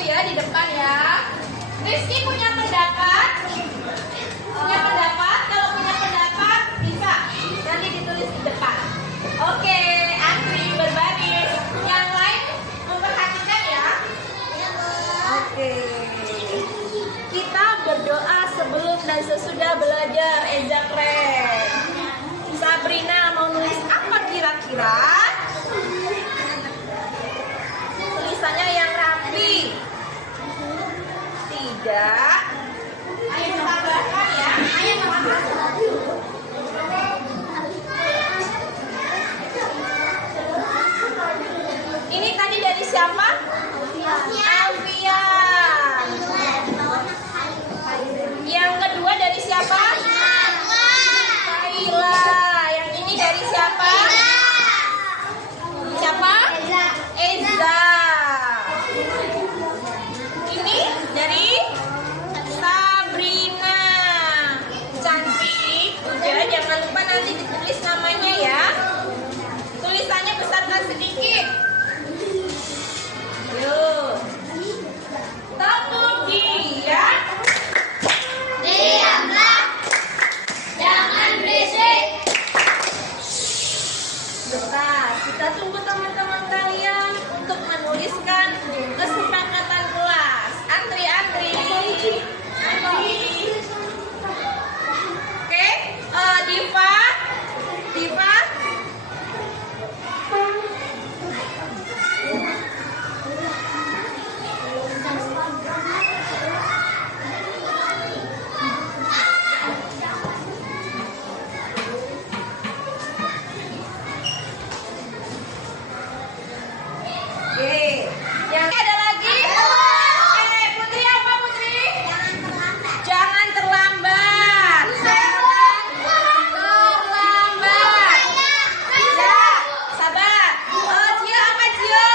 ya di depan ya. Rizky punya pendapat? Punya pendapat? Kalau punya pendapat bisa nanti ditulis di depan. Oke, antri berbaris. Yang lain memperhatikan ya. Oke. Kita berdoa sebelum dan sesudah belajar Eza keren. Sabrina mau nulis apa kira-kira? Tulisannya yang rapi. Tidak. Ayo tambahkan ya. Ayo tambahkan. Ini tadi dari siapa? Alfian. Yang kedua dari siapa? Kaila. Yang ini dari siapa? Siapa? Eza. Ini dari Sabrina. Cantik. Udah, jangan lupa nanti ditulis namanya ya. Tulisannya besarkan sedikit. Yuk. Tepuk dia. Diamlah. Jangan berisik. Bentar, kita tunggu teman-teman kalian untuk menuliskan kesepakatan kelas. Antri. Oke, Diva. Oke, yang ada lagi? Putri apa Putri? Jangan terlambat. Jangan terlambat. Ya, sabar. Cio apa Cio?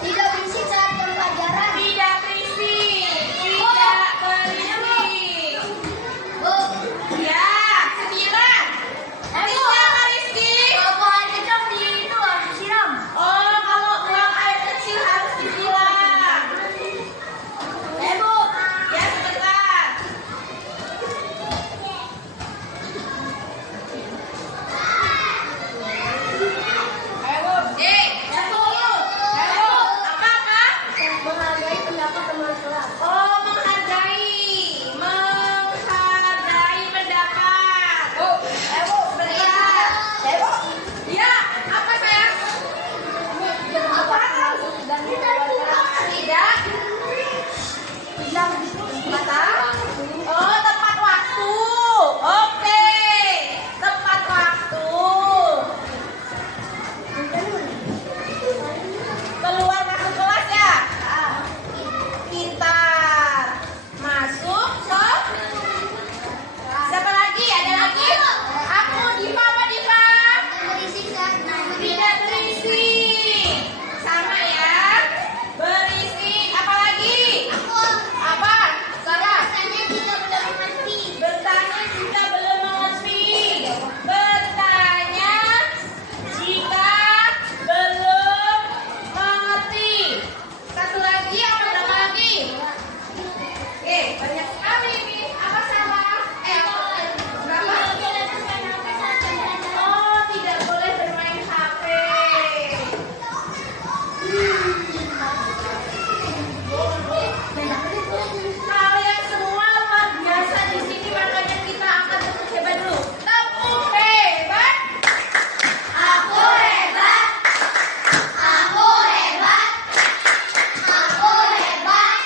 Tidak berisik saat pembelajaran. Tidak berisik. Tidak berisik. Ya, 9. Rizky apa Rizky? Kalau air kecil di itu harus disiram. Oh, kalau buang air kecil harus disiram. Bu. Ya, sebentar. Apa? Menghargai pendapat teman kelas. Oh, menghargai pendapat. Bentar. Ya, apa sayang? Apa? Tidak. Oh, tepat waktu. Oke. Tepat waktu. Keluar masuk kelas ya. Pintar. Masuk ke. Siapa lagi? Ada lagi? Aku. Diva apa Diva? Tidak berisik. Sama ya. Berisik. Apa lagi? Apa? Saudara. Bertanya jika belum mengerti. Bertanya jika belum mengerti. Satu lagi apa berapa lagi? Oke, banyak sekali ini. Apa salah? Berapa? Oh, tidak boleh bermain HP. Kalian semua luar biasa di sini, makanya kita akan tepuk hebat dulu. Tepuk hebat. Aku hebat. Aku hebat. Aku hebat.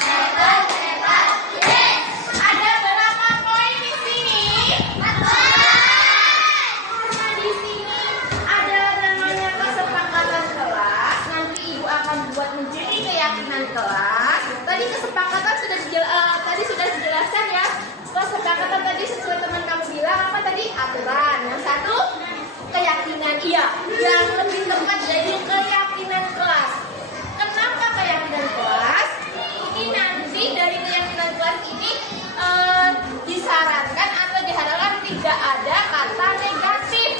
Hebat, hebat. Yes. Ada berapa poin di sini? Karena di sini ada namanya kesepakatan kelas. Nanti ibu akan buat menjadi keyakinan kelas. Tadi kesepakatan sudah dijelaskan ya. Kesepakatan tadi sesuai teman kamu bilang apa tadi? Aturan. Yang satu keyakinan. Iya. Yang lebih tepat jadi keyakinan kelas. Kenapa keyakinan kelas? Ini nanti dari keyakinan kelas ini disarankan atau diharapkan tidak ada kata negatif.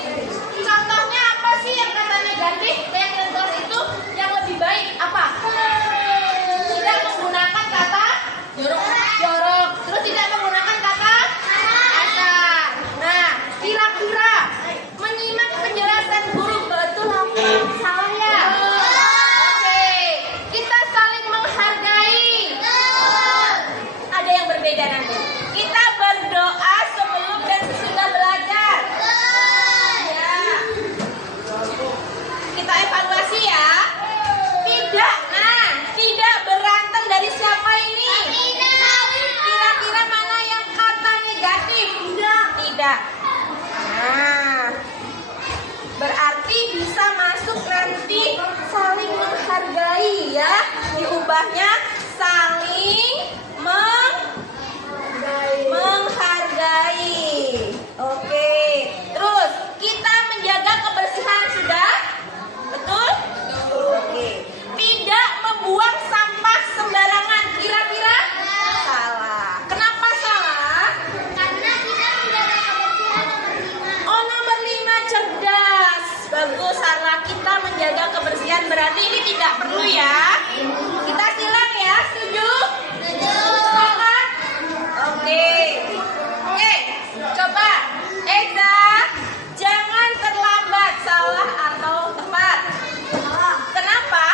Contohnya apa sih yang kata negatif? Keyakinan kelas itu yang lebih baik apa? merubahnya saling menghargai. Oke. Terus kita menjaga kebersihan sudah? Betul? Oke. Tidak membuang sampah sembarangan. Kira-kira? Salah. Kenapa salah? Karena kita menjaga kebersihan nomor 5. Oh, nomor 5 cerdas. Bagus, salah. Kita menjaga kebersihan berarti ini tidak perlu ya. Kita silang ya. Setuju? Sepakat? Oke. Coba Eza, jangan terlambat. Salah atau tepat? Kenapa?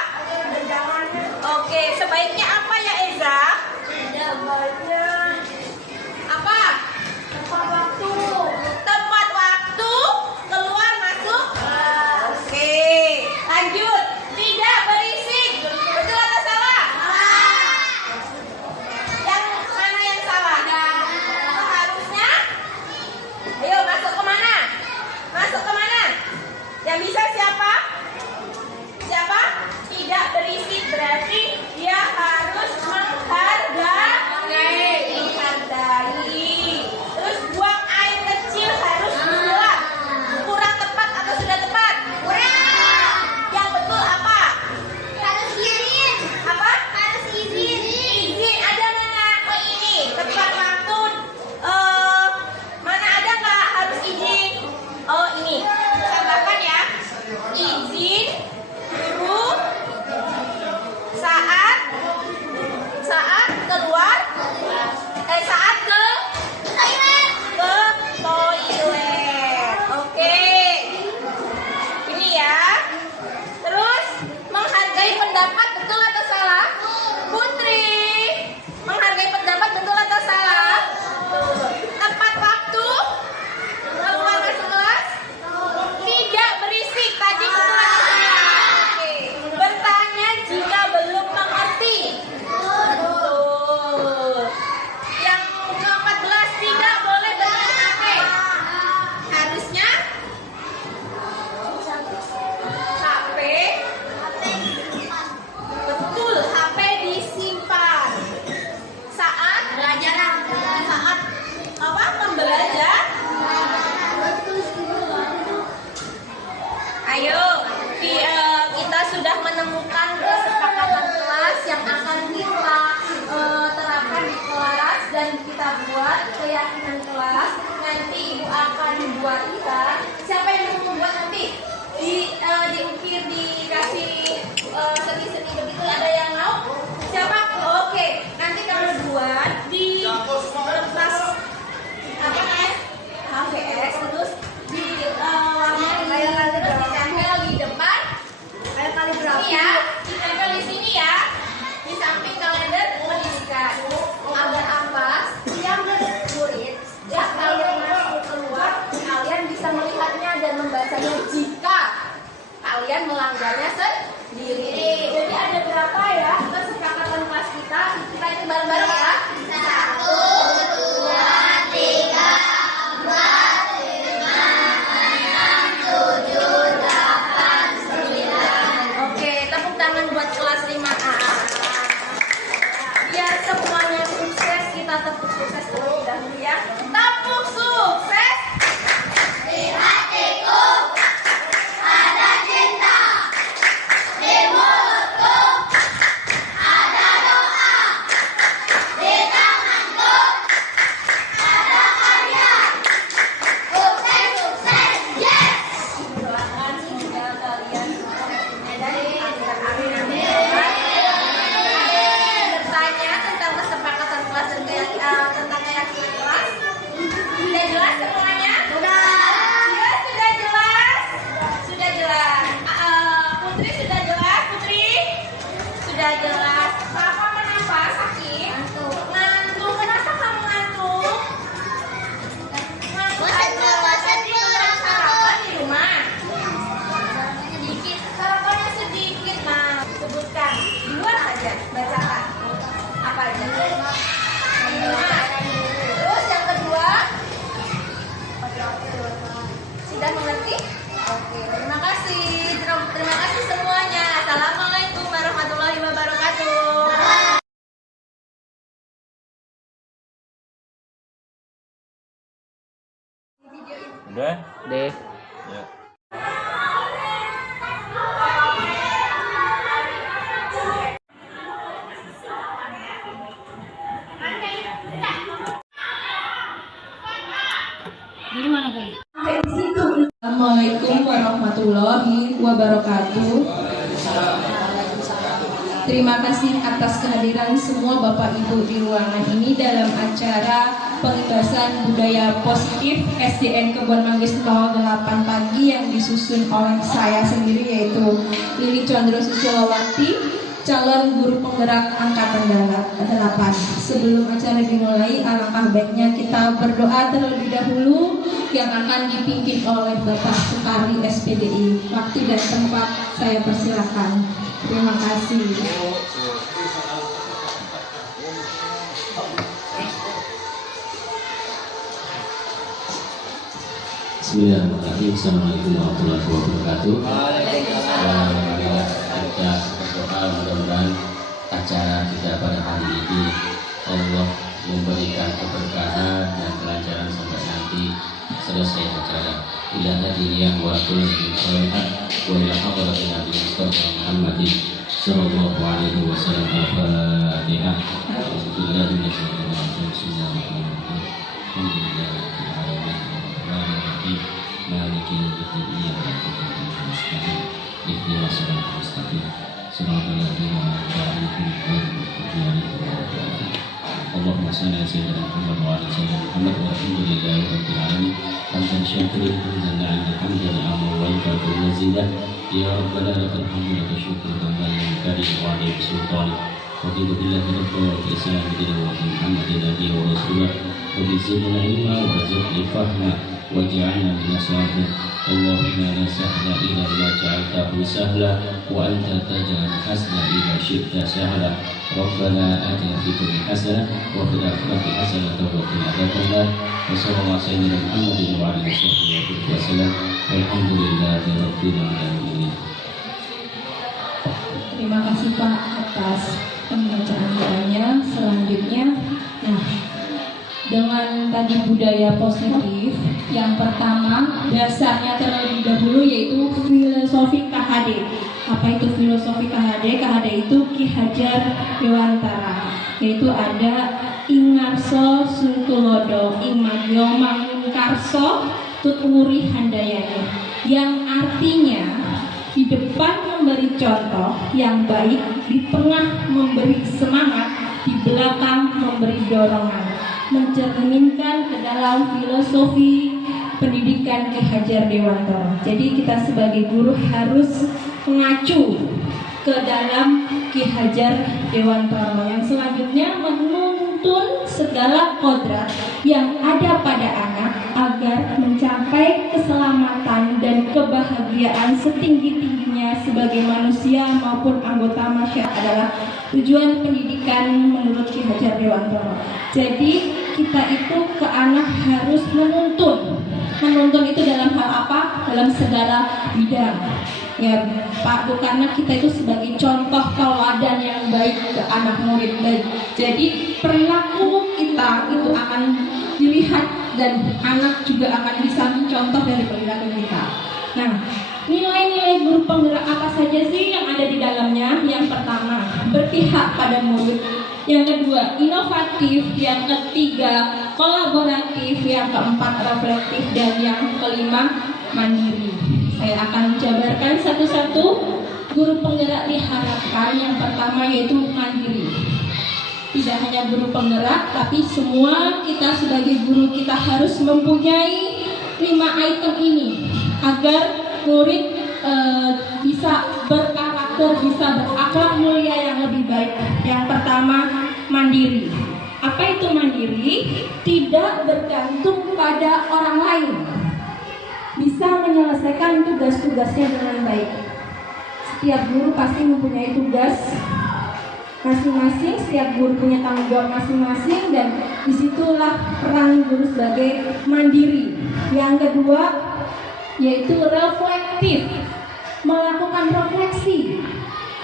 Oke, sebaiknya apa ya Eza? Apa? Tepat waktu keluar masuk. Oke, lanjut. Tidak berisik. Betul atau salah? Yang mana yang salah? Seharusnya. Ayo masuk ke mana? Masuk ke mana? Yang bisa siapa? Siapa? Tidak berisik berarti dia harus menghargai. Terus buang air kecil harus dibuang. Kurang tepat atau sudah tepat? Kurang. Yang betul apa? Harus izin. Apa? Harus izin. Izin ada mana? Oh ini tepat waktu. Mana ada nggak harus izin? Oh ini. Tambahkan ya. Izin guru saat keluar saat ke toilet. Oke. Ini ya. Terus menghargai pendapat betul atau salah? Putri, menghargai pendapat betul atau salah? Tepat waktu keluar masuk kelas? Tidak berisik tadi betul atau salah? Oke. Bertanya jika belum mengerti. Betul. Yang ke-14 tidak boleh bermain HP. Harusnya HP. Betul, HP disimpan. Saat pembelajaran. Saat apa? Pembelajar. Ayo, kita sudah menemukan kesepakatan kelas yang akan kita terapkan di kelas dan kita buat keyakinan kelas. Nanti ibu akan buat kita. Siapa yang mau membuat nanti? Diukir, dikasih seni-seni begitu. Ada yang mau? Siapa? Oke, nanti kamu buat di kertas apa namanya? HVS terus di terus ditempel di depan. Ini ya, ditempel di sini ya, di samping kalender pendidikan. Agar apa? Yang murid, yang kalian masuk keluar, kalian bisa melihatnya dan membacanya jika kalian melanggarnya sendiri. Jadi ada berapa ya kesepakatan kelas kita? Kita itu bareng-bareng ya. 1, 2, 3, 4, 5, 6, 7, 8, 9. Oke, tepuk tangan buat kelas 5A. Biar semuanya sukses, kita tepuk sukses terlebih dahulu ya. Tepuk sukses. Di hatiku ada cinta, di mulutku ada doa, di Udah? Deh. Ya. Assalamualaikum warahmatullahi wabarakatuh. Terima kasih atas kehadiran semua Bapak Ibu di ruangan ini dalam acara pengibasan budaya positif SDN Kebon Manggis 08 pagi yang disusun oleh saya sendiri, yaitu Lili Condro Susilowati, calon guru penggerak angkatan 8. Sebelum acara dimulai, alangkah baiknya kita berdoa terlebih dahulu yang akan dipimpin oleh Bapak Sukari SPDI. Waktu dan tempat saya persilakan. Terima kasih. Bismillahirrahmanirrahim. Assalamualaikum warahmatullahi wabarakatuh. Kita berdoa mudah-mudahan acara kita pada hari ini Allah memberikan keberkahan dan kelancaran sampai nanti selesai acara. Ila hadiniyah wa kullu sholihan wa ila hadratin Nabi Mustafa Muhammadin sallallahu alaihi wasallam. Al-Fatihah. Bismillahirrahmanirrahim. Bismillahirrahmanirrahim. Alhamdulillahirrahmanirrahim. Maliki yaumiddin. Iyyaka na'budu wa nasta'in. Ihdinas siratal mustaqim. Siratal ladzina an'amta 'alaihim ghairil maghdubi 'alaihim waladdallin. Allahumma shalli ala sayyidina Muhammad wa ala sayyidina Muhammad walhamdulillahi rabbil alamin. Hamdan syakirin hamdan na'iman hamdan ni'aman wa yukafi'u mazidah. Ya Rabbana lakal hamdu wa syukru hamdan karim wa 'alaihi sultan. Raditu billahi rabban wa bil islami dinan wa bi Muhammadin nabiyyan wa rasulah. Wa bi zidna ilma wa rizqna fahma waj'alna min as-salihin. Allahumma la sahla illa ma ja'altahu sahla wa anta taj'al hasna idza syi'ta sahla. Rabbana atina fid dunya hasanah wa fil akhirati hasanah wa qina adzabannar. Wa sallallahu sayyidina Muhammadin wa alihi wasallam. Walhamdulillahi rabbil alamin. Terima kasih Pak atas pembacaan doanya. Selanjutnya, dengan tadi budaya positif, yang pertama dasarnya terlebih dahulu yaitu filosofi KHD. Apa itu filosofi KHD? KHD itu Ki Hajar Dewantara, yaitu ada Ingarso Sungkulodo Imagyo Mangkarso Tuturi Handayani, yang artinya di depan memberi contoh yang baik, di tengah memberi semangat, di belakang memberi dorongan, mencerminkan ke dalam filosofi pendidikan Ki Hajar Dewantara. Jadi kita sebagai guru harus mengacu ke dalam Ki Hajar Dewantara. Yang selanjutnya menuntun segala kodrat yang ada pada anak agar mencapai keselamatan dan kebahagiaan setinggi-tingginya sebagai manusia maupun anggota masyarakat adalah tujuan pendidikan menurut Ki Hajar Dewantara. Jadi kita itu ke anak harus menuntun. Menuntun itu dalam hal apa? Dalam segala bidang. Ya Pak Bu, karena kita itu sebagai contoh teladan yang baik ke anak murid. Jadi perilaku kita itu akan dilihat dan anak juga akan bisa mencontoh dari perilaku kita. Nah, nilai-nilai guru penggerak apa saja sih yang ada di dalamnya? Yang pertama, berpihak pada murid. Yang kedua, inovatif. Yang ketiga, kolaboratif. Yang keempat, reflektif. Dan yang kelima, mandiri. Saya akan jabarkan satu-satu. Guru penggerak diharapkan yang pertama yaitu mandiri. Tidak hanya guru penggerak, tapi semua kita sebagai guru kita harus mempunyai 5 item ini agar murid bisa berkarakter, bisa berakhlak mulia yang lebih baik. Yang pertama, mandiri. Apa itu mandiri? Tidak bergantung pada orang lain, bisa menyelesaikan tugas-tugasnya dengan baik. Setiap guru pasti mempunyai tugas masing-masing, setiap guru punya tanggung jawab masing-masing, dan disitulah peran guru sebagai mandiri. Yang kedua yaitu reflektif, melakukan refleksi.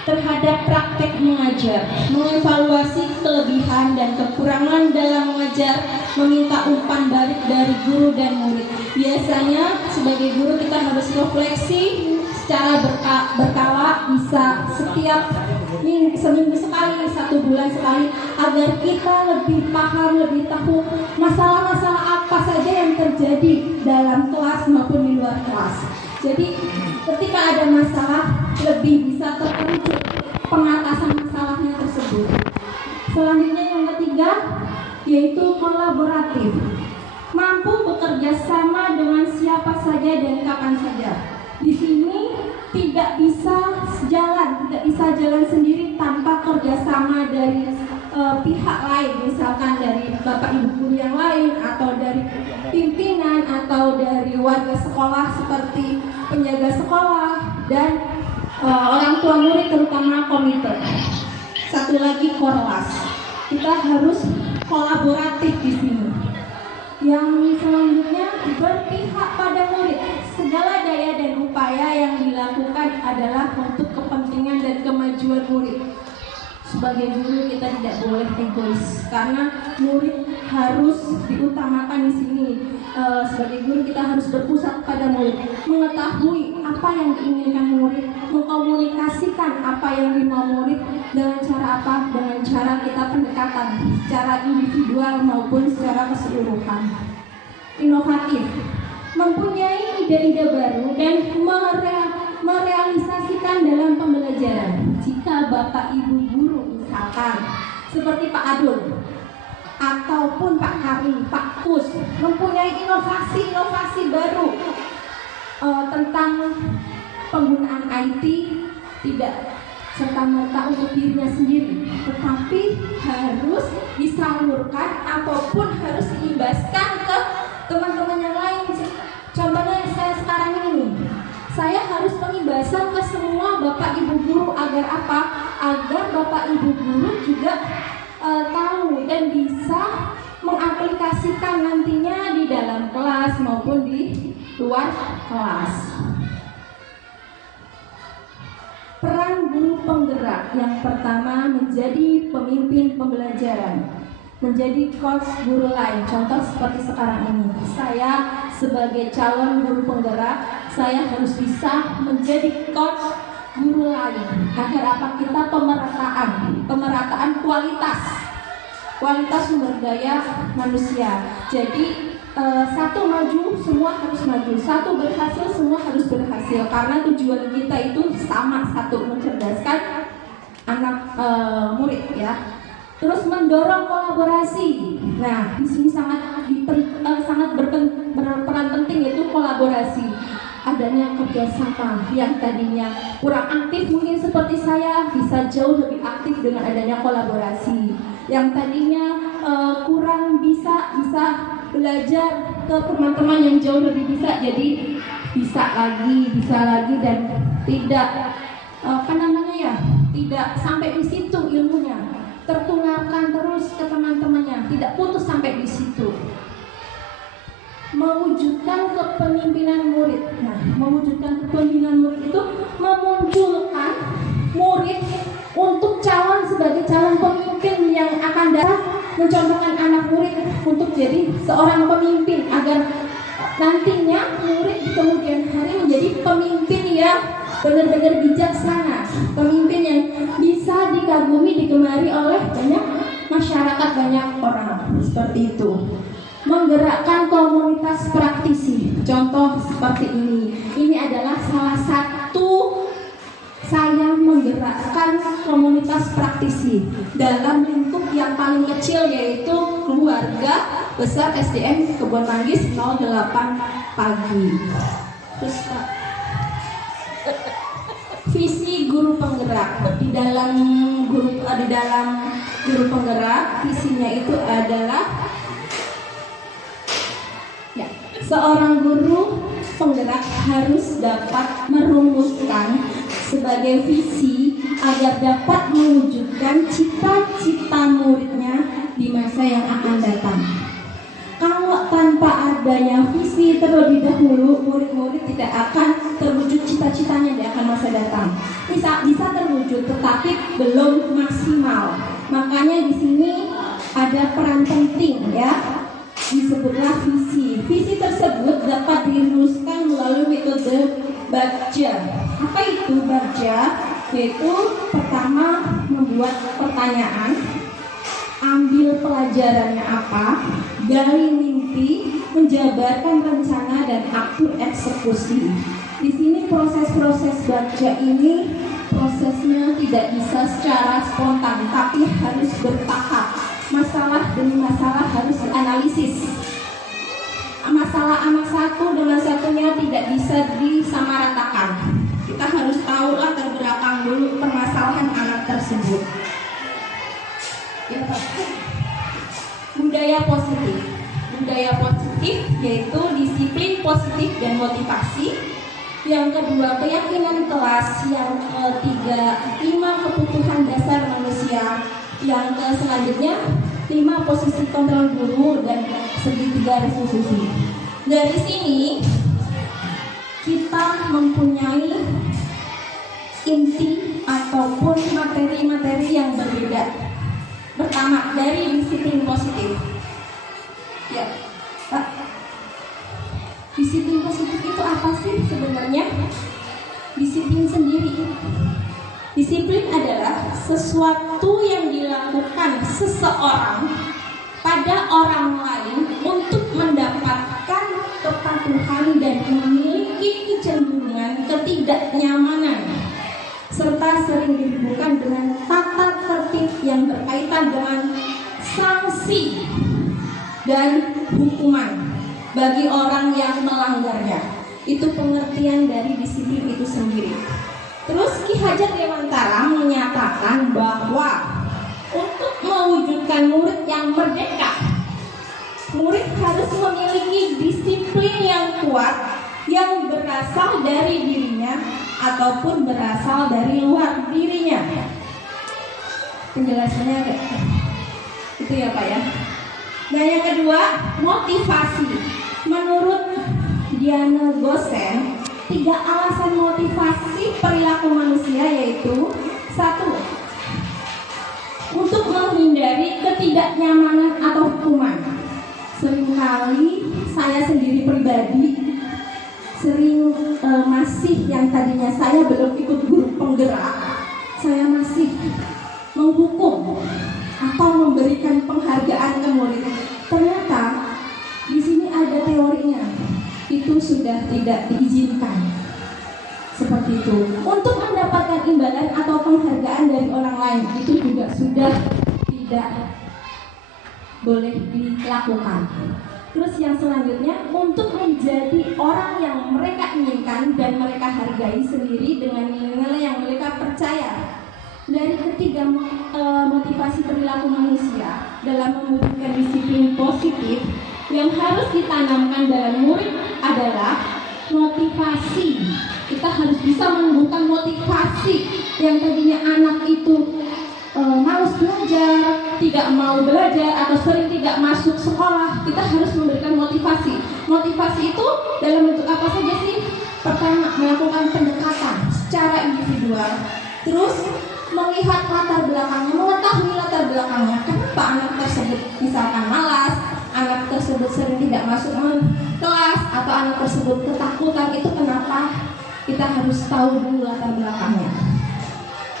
terhadap praktek mengajar, mengevaluasi kelebihan dan kekurangan dalam mengajar, meminta umpan balik dari guru dan murid. Biasanya sebagai guru kita harus refleksi secara berkala, bisa setiap seminggu sekali, 1 bulan sekali, agar kita lebih paham, lebih tahu masalah-masalah apa saja yang terjadi dalam kelas maupun di luar kelas. Jadi ketika ada masalah, lebih bisa terwujud pengatasan masalahnya tersebut. Selanjutnya yang ketiga, yaitu kolaboratif. Mampu bekerja sama dengan siapa saja dan kapan saja. Di sini tidak bisa jalan sendiri tanpa kerjasama dari pihak lain, misalkan dari bapak ibu guru yang lain, atau dari pimpinan, atau dari warga sekolah seperti penjaga sekolah dan orang tua murid, terutama komite. Satu lagi, korlas. Kita harus kolaboratif di sini. Yang selanjutnya, berpihak pada murid. Segala daya dan upaya yang dilakukan adalah untuk kepentingan dan kemajuan murid. Sebagai guru kita tidak boleh egois, karena murid harus diutamakan di sini. Sebagai guru kita harus berpusat pada murid, mengetahui apa yang diinginkan murid, mengkomunikasikan apa yang dimau murid dengan cara apa? Dengan cara kita pendekatan secara individual maupun secara keseluruhan. Inovatif, mempunyai ide-ide baru dan merealisasikan dalam pembelajaran. Jika bapak ibu guru misalkan seperti Pak Adul ataupun Pak Kari, Pak Kus mempunyai inovasi baru tentang penggunaan IT, tidak serta-merta untuk dirinya sendiri, tetapi harus disalurkan ataupun harus diimbaskan ke teman-teman yang lain. Contohnya saya sekarang ini, saya harus pengimbasan ke semua bapak ibu guru agar apa? Agar bapak ibu guru juga tahu dan bisa mengaplikasikan nantinya di dalam kelas maupun di luar kelas. Peran guru penggerak yang pertama, menjadi pemimpin pembelajaran, menjadi coach guru lain. Contoh seperti sekarang ini, saya sebagai calon guru penggerak, saya harus bisa menjadi coach guru lain. Agar apa? Kita pemerataan kualitas sumber daya manusia. Jadi satu maju, semua harus maju. Satu berhasil, semua harus berhasil. Karena tujuan kita itu sama, satu, mencerdaskan anak murid ya. Terus mendorong kolaborasi. Nah, di sini sangat berperan penting, yaitu kolaborasi. Adanya kerjasama yang tadinya kurang aktif, mungkin seperti saya, bisa jauh lebih aktif dengan adanya kolaborasi. Yang tadinya kurang bisa belajar ke teman-teman yang jauh lebih bisa, jadi bisa lagi dan tidak tidak sampai di situ ilmunya, tertularkan terus ke teman-temannya, tidak putus sampai di situ. Mewujudkan kepemimpinan murid. Nah, mewujudkan kepemimpinan murid itu memunculkan murid untuk calon sebagai calon pemimpin yang akan datang, mencontohkan anak murid untuk jadi seorang pemimpin, agar nantinya murid di kemudian hari menjadi pemimpin yang benar-benar bijaksana, pemimpin yang bisa dikagumi, digemari oleh banyak masyarakat, banyak orang. Seperti itu. Menggerakkan komunitas praktisi. Contoh seperti ini. Ini adalah salah satu saya menggerakkan komunitas praktisi dalam lingkup yang paling kecil, yaitu keluarga besar SDN Kebon Manggis 08 pagi. Terus Pak, visi guru penggerak. Di dalam guru penggerak, visinya itu adalah seorang guru penggerak harus dapat merumuskan sebagai visi agar dapat mewujudkan cita-cita muridnya di masa yang akan datang. Kalau tanpa adanya visi terlebih dahulu, murid-murid tidak akan terwujud cita cita-citanya di akan masa datang. Bisa terwujud, tetapi belum maksimal. Makanya di sini ada peran penting ya. Disebutlah visi. Visi tersebut dapat dirumuskan melalui metode Bagja. Apa itu Bagja? Yaitu pertama membuat pertanyaan, ambil pelajarannya apa, gali mimpi, menjabarkan rencana dan atur eksekusi. Di sini proses-proses Bagja ini prosesnya tidak bisa secara spontan, tapi harus bertahap. Masalah demi masalah harus dianalisis. Masalah anak satu dengan satunya tidak bisa disamaratakan. Kita harus tahu latar belakang dulu permasalahan anak tersebut. Budaya positif. Budaya positif yaitu disiplin positif dan motivasi. Yang kedua, keyakinan kelas. Yang ketiga, 5 kebutuhan dasar manusia. Yang selanjutnya 5 posisi kontrol guru dan segitiga restitusi. Dari sini kita mempunyai inti ataupun materi-materi yang berbeda. Pertama, dari disiplin positif. Ya, Pak. Disiplin positif itu apa sih sebenarnya? Disiplin sendiri. Disiplin adalah sesuatu yang dilakukan seseorang pada orang lain untuk mendapatkan kepatuhan dan memiliki kecenderungan ketidaknyamanan, serta sering dihubungkan dengan tata tertib yang berkaitan dengan sanksi dan hukuman bagi orang yang melanggarnya. Itu pengertian dari disiplin itu sendiri. Terus Ki Hajar Dewantara menyatakan bahwa untuk mewujudkan murid yang merdeka, murid harus memiliki disiplin yang kuat yang berasal dari dirinya ataupun berasal dari luar dirinya. Penjelasannya agak itu ya Pak ya. Nah yang kedua, motivasi. Menurut Diana Gosen, 3 alasan motivasi perilaku manusia yaitu 1. Untuk menghindari ketidaknyamanan atau hukuman. Seringkali saya sendiri pribadi sering masih yang tadinya saya belum ikut guru penggerak, saya masih menghukum atau memberikan penghargaan ke murid. Ternyata di sini ada teorinya. Itu sudah tidak diizinkan. Seperti itu. Untuk mendapatkan imbalan atau penghargaan dari orang lain itu juga sudah tidak boleh dilakukan. Terus yang selanjutnya, untuk menjadi orang yang mereka inginkan dan mereka hargai sendiri dengan nilai-nilai yang mereka percaya. Dari ketiga motivasi perilaku manusia dalam mewujudkan disiplin positif yang harus ditanamkan dalam murid adalah motivasi. Kita harus bisa menumbuhkan motivasi. Yang tadinya anak itu malas belajar, tidak mau belajar atau sering tidak masuk sekolah, kita harus memberikan motivasi. Motivasi itu dalam bentuk apa saja sih? Pertama, melakukan pendekatan secara individual. Terus melihat latar belakangnya, mengetahui latar belakangnya. Kenapa anak tersebut misalkan malas, anak tersebut sering tidak masuk kelas, atau anak tersebut ketakutan, itu kenapa? Kita harus tahu dulu latar belakangnya.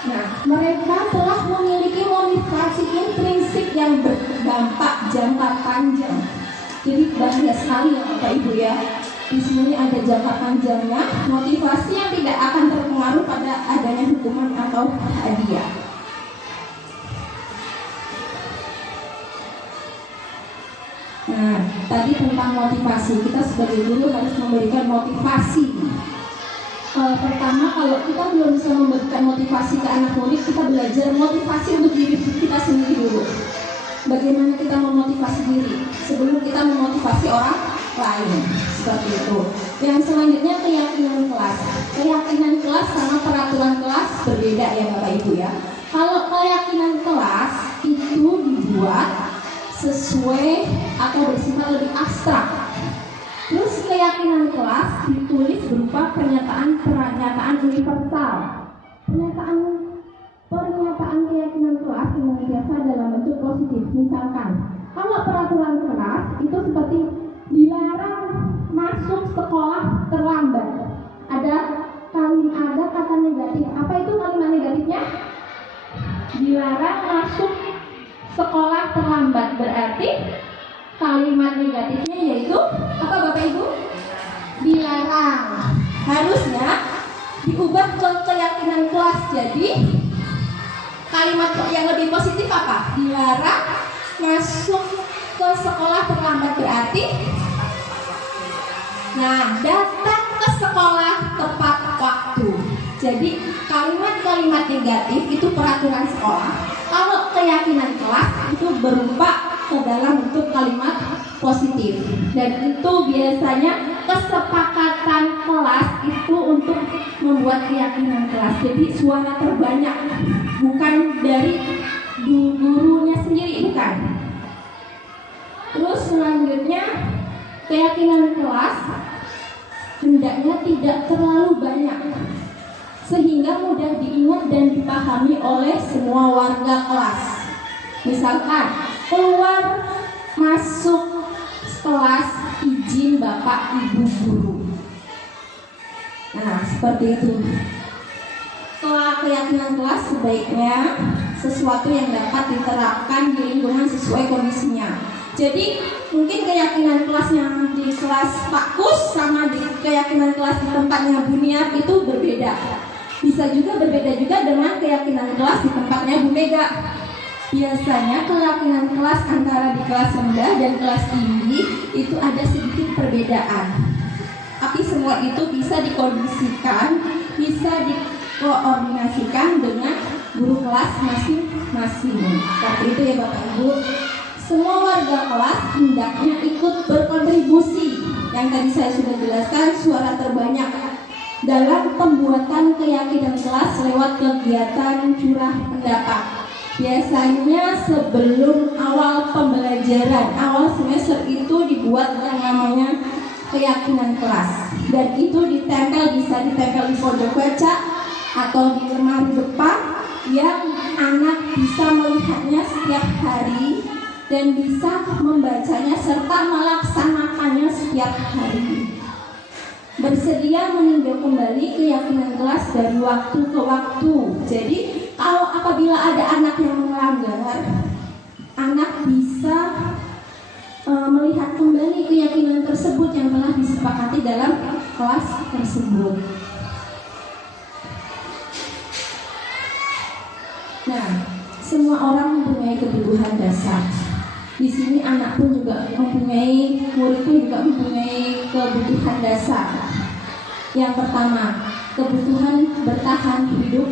Nah, mereka telah memiliki motivasi intrinsik yang berdampak jangka panjang. Jadi banyak sekali ya Bapak Ibu ya. Di sini ada jangka panjangnya, motivasi yang tidak akan terpengaruh pada adanya hukuman atau hadiah. Nah, tadi tentang motivasi, kita sebagai guru harus memberikan motivasi. Pertama, kalau kita belum bisa memberikan motivasi ke anak murid, kita belajar motivasi untuk diri kita sendiri dulu. Bagaimana kita memotivasi diri sebelum kita memotivasi orang lain, seperti itu. Yang selanjutnya, keyakinan kelas. Keyakinan kelas sama peraturan kelas berbeda ya Bapak Ibu ya. Kalau keyakinan kelas itu dibuat sesuai atau bersifat lebih abstrak. Terus keyakinan kelas ditulis berupa pernyataan universal. Pernyataan keyakinan kelas senantiasa dalam bentuk positif. Misalkan, kalau peraturan kelas itu seperti dilarang masuk sekolah terlambat. Ada kata negatif. Apa itu kalimat negatifnya? Dilarang masuk sekolah terlambat. Berarti kalimat negatifnya yaitu apa Bapak Ibu? Dilarang. Harusnya diubah ke keyakinan kelas. Jadi kalimat yang lebih positif apa? Dilarang masuk ke sekolah terlambat. Berarti datang ke sekolah tepat waktu. Jadi kalimat-kalimat negatif itu peraturan sekolah. Kalau keyakinan kelas itu berupa ke dalam bentuk kalimat positif. Dan itu biasanya kesepakatan kelas itu untuk membuat keyakinan kelas. Jadi suara terbanyak, bukan dari gurunya sendiri, bukan. Terus selanjutnya, keyakinan kelas hendaknya tidak terlalu banyak sehingga mudah diingat dan dipahami oleh semua warga kelas. Misalkan keluar masuk kelas izin Bapak Ibu guru. Nah, seperti itu. Keyakinan kelas sebaiknya sesuatu yang dapat diterapkan di lingkungan sesuai kondisinya. Jadi mungkin keyakinan kelasnya di kelas Pak Kus sama di keyakinan kelas di tempatnya Buniar itu berbeda. Bisa juga berbeda juga dengan keyakinan kelas di tempatnya Bu Mega. Biasanya keyakinan kelas antara di kelas rendah dan kelas tinggi itu ada sedikit perbedaan. Tapi semua itu bisa dikondisikan, bisa dikoordinasikan dengan guru kelas masing-masing. Seperti itu ya Bapak Ibu. Semua warga kelas hendaknya ikut berkontribusi. Yang tadi saya sudah jelaskan, suara terbanyak dalam pembuatan keyakinan kelas lewat kegiatan curah pendapat. Biasanya sebelum awal pembelajaran, awal semester itu dibuat yang namanya keyakinan kelas. Dan itu ditempel, bisa ditempel di pojok kaca atau di lemari depan yang anak bisa melihatnya setiap hari dan bisa membacanya serta melaksanakannya setiap hari. Bersedia meninjau kembali keyakinan kelas dari waktu ke waktu. Jadi kalau apabila ada anak yang melanggar, anak bisa melihat kembali keyakinan tersebut yang telah disepakati dalam kelas tersebut. Nah, semua orang mempunyai kebutuhan dasar. Di sini anak pun juga mempunyai, murid pun juga mempunyai kebutuhan dasar. Yang pertama, kebutuhan bertahan hidup,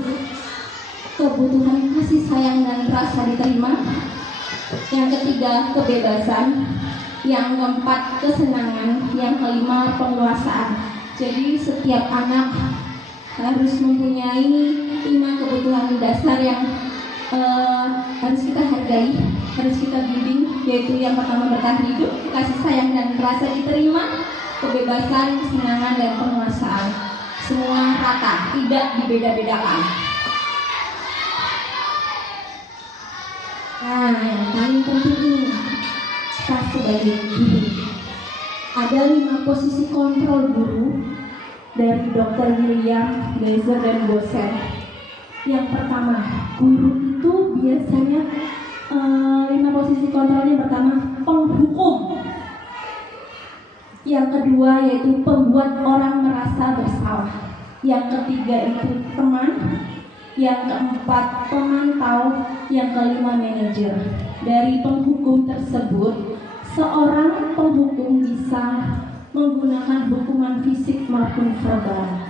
kebutuhan kasih sayang dan rasa diterima. Yang ketiga, kebebasan. Yang keempat, kesenangan. Yang kelima, penguasaan. Jadi setiap anak harus mempunyai 5 kebutuhan dasar yang harus kita hargai, harus kita bimbing, yaitu yang pertama bertahan hidup, kasih sayang dan rasa diterima, kebebasan, kesenangan dan penguasaan. Semua rata, tidak dibeda-bedakan. Nah, yang paling penting ini, kita sebagai guru, ada 5 posisi kontrol guru dari Dr. William Glaser dan Gosen. Yang pertama, guru itu biasanya 5 posisi kontrolnya. Pertama, penghukum. Yang kedua yaitu pembuat orang merasa bersalah. Yang ketiga itu teman. Yang keempat, pemantau. Yang kelima, manajer. Dari penghukum tersebut, seorang penghukum bisa menggunakan hukuman fisik maupun verbal.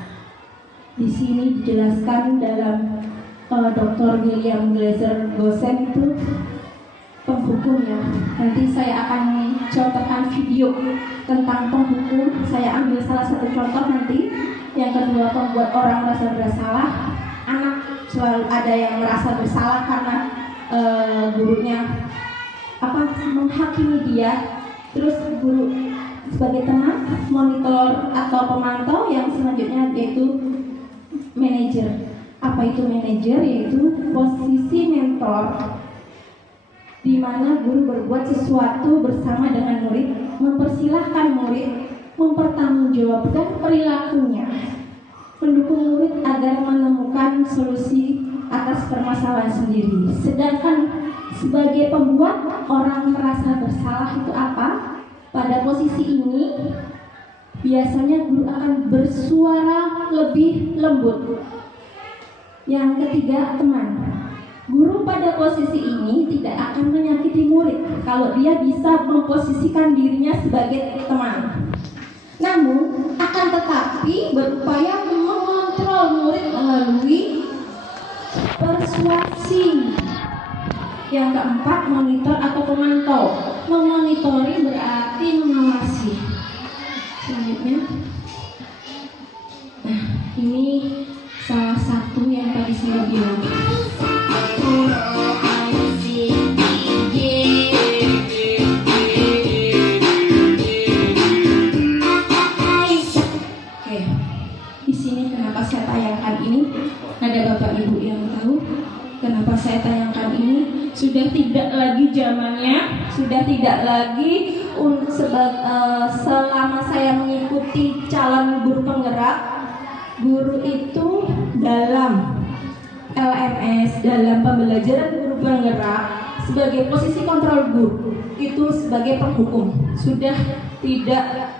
Di sini dijelaskan dalam Dr. William Glaser Gosen itu penghukumnya. Nanti saya akan contohkan video tentang penghukum. Saya ambil salah satu contoh nanti. Yang kedua, pembuat orang merasa bersalah. Anak selalu ada yang merasa bersalah karena gurunya menghakimi dia. Terus sebagai teman, monitor atau pemantau. Yang selanjutnya yaitu manajer. Apa itu manajer? Yaitu posisi mentor, di mana guru berbuat sesuatu bersama dengan murid, mempersilahkan murid mempertanggungjawabkan perilakunya, mendukung murid agar menemukan solusi atas permasalahan sendiri. Sedangkan sebagai pembuat, orang merasa bersalah itu apa? Pada posisi ini biasanya guru akan bersuara lebih lembut. Yang ketiga, teman. Guru pada posisi ini tidak akan menyakiti murid kalau dia bisa memposisikan dirinya sebagai teman. Namun, akan tetapi berupaya mengontrol murid melalui persuasi. Yang keempat, monitor atau pemantau. Memonitori berarti mengawasi. Selanjutnya, nah ini salah satu yang tadi saya bilang. Saya tayangkan ini, ada Bapak Ibu yang tahu kenapa saya tayangkan ini? Sudah tidak lagi zamannya, sudah tidak lagi selama saya mengikuti calon guru penggerak, guru itu dalam LMS, dalam pembelajaran guru penggerak sebagai posisi kontrol guru itu sebagai penghukum. Sudah tidak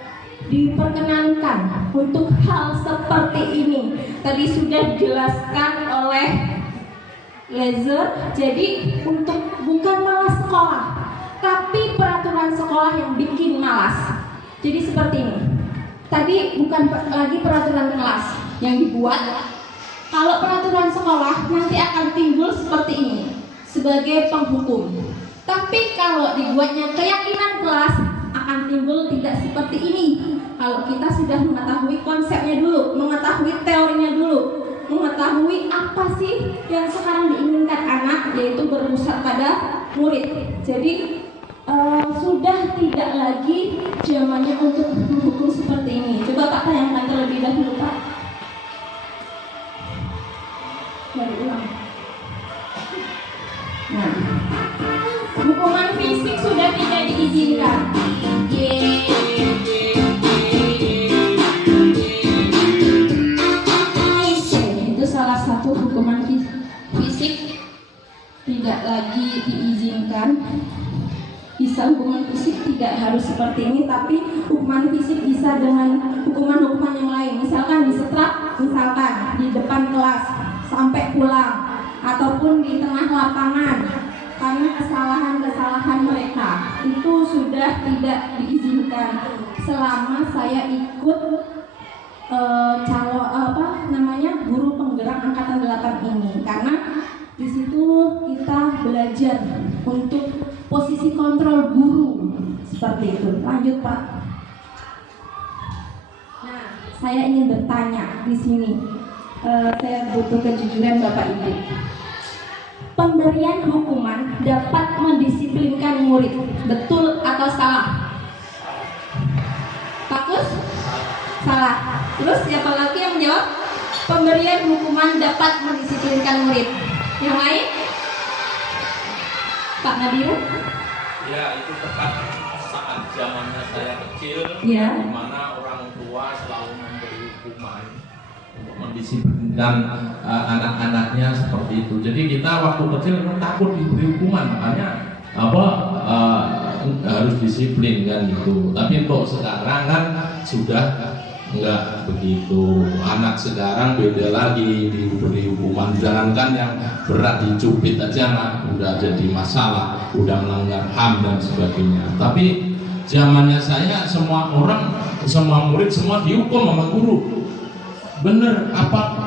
diperkenankan untuk hal seperti ini. Tadi sudah dijelaskan oleh Laser. Jadi untuk bukan malas sekolah, tapi peraturan sekolah yang bikin malas. Jadi seperti ini. Tadi bukan lagi peraturan kelas yang dibuat. Kalau peraturan sekolah nanti akan timbul seperti ini sebagai penghukum. Tapi kalau dibuatnya keyakinan kelas akan timbul tidak seperti ini. Kalau kita sudah mengetahui konsepnya dulu, mengetahui teorinya dulu, mengetahui apa sih yang sekarang diinginkan anak, yaitu berpusat pada murid. Jadi sudah tidak lagi zamannya untuk menghukum seperti ini. Coba Pak tayangkan terlebih dahulu Pak. Dari ulang. Nah, hukuman fisik sudah tidak diizinkan. Itu salah satu hukuman fisik tidak lagi diizinkan. Bisa hukuman fisik tidak harus seperti ini, tapi hukuman fisik bisa dengan hukuman-hukuman yang lain. Misalkan disetrap, misalkan di depan kelas sampai pulang, ataupun di tengah lapangan karena kesalahan-kesalahan mereka. Itu sudah tidak diizinkan selama saya ikut guru penggerak angkatan 8 ini, karena di situ kita belajar untuk posisi kontrol guru seperti itu. Lanjut Pak. Nah, saya ingin bertanya di sini. Saya butuh kejujuran Bapak Ibu. Pemberian hukuman dapat mendisiplinkan murid, betul atau salah? Bagus? Salah. Terus siapa lagi yang menjawab? Pemberian hukuman dapat mendisiplinkan murid. Yang lain? Pak Nadir? Ya, itu tepat saat zamannya saya kecil, ya, di mana orang tua selalu memberi hukuman untuk mendisiplinkan anak-anaknya seperti itu. Jadi kita waktu kecil takut diberi hukuman, makanya harus disiplin kan gitu. Tapi untuk sekarang kan sudah enggak begitu. Anak sekarang beda lagi, diberi hukuman. Jangankan yang berat dicubit aja udah jadi masalah, udah melanggar HAM dan sebagainya. Tapi zamannya saya semua orang, semua murid semua dihukum sama guru. Bener, apa